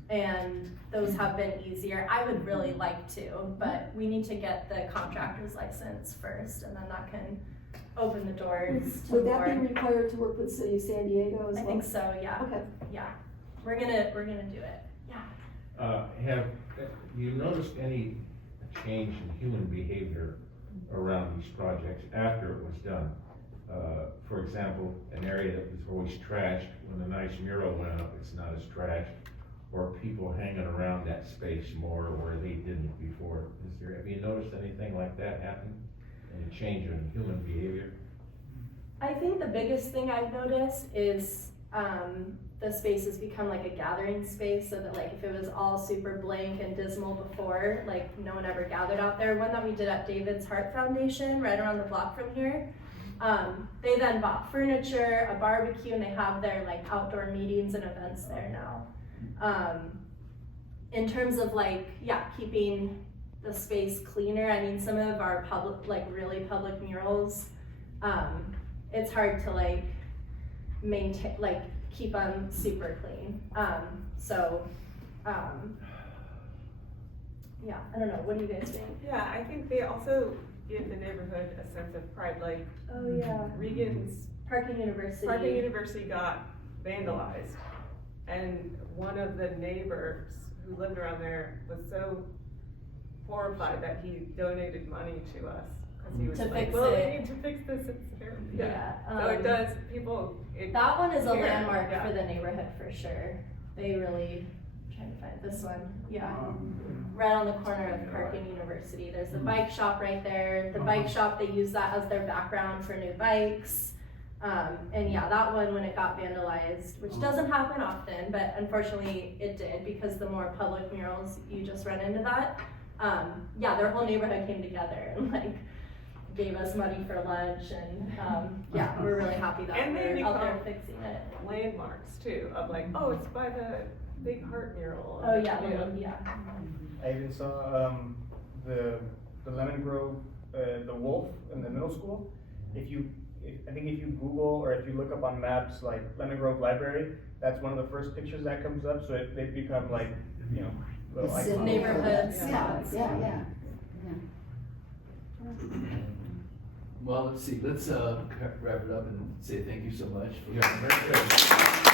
and those have been easier. I would really like to, but we need to get the contractor's license first, and then that can open the doors to Would that more. be required to work with the city of San Diego as well? I think so, yeah. Okay. Yeah, we're gonna do it, yeah. Have you noticed any change in human behavior around these projects after it was done? For example, an area that was always trashed, when a nice mural went up, it's not as trashed, or people hanging around that space more where they didn't before. Have you noticed anything like that happen? Any change in human behavior? I think the biggest thing I've noticed is the space has become like a gathering space, so that like if it was all super blank and dismal before, like no one ever gathered out there. One that we did at David's Heart Foundation right around the block from here, they then bought furniture, a barbecue, and they have their like outdoor meetings and events there now. In terms of like, yeah, keeping the space cleaner, I mean, some of our public, like really public murals, it's hard to like maintain, like keep them super clean. Yeah, I don't know, what do you guys think? Yeah, I think they also give the neighborhood a sense of pride, like Oh yeah, Regan's Parking University. Parking University got vandalized, and one of the neighbors who lived around there was so horrified that he donated money to us, because he was To like, fix well, it. we need to fix this, it's terrible. Yeah, So it does, people, that one is a care, landmark yeah. for the neighborhood for sure. They really, I'm trying to find this one, yeah. Right on the corner of Parkin University. There's a bike shop right there. The bike shop, they use that as their background for new bikes. And yeah, that one, when it got vandalized, which doesn't happen often, but unfortunately it did, because the more public murals, you just run into that. Yeah, their whole neighborhood came together and like gave us money for lunch, and yeah, we're really happy that And they we're out there become fixing it. landmarks too, of like, oh, it's by the big heart mural. Oh yeah, yeah. I even saw the Lemon Grove, the wolf in the middle school. I think if you Google or if you look up on maps like Lemon Grove Library, that's one of the first pictures that comes up. So they've become like, you know, little It's icons. neighborhoods. Yeah. Well, let's see, let's wrap it up and say thank you so much. Yeah, very good.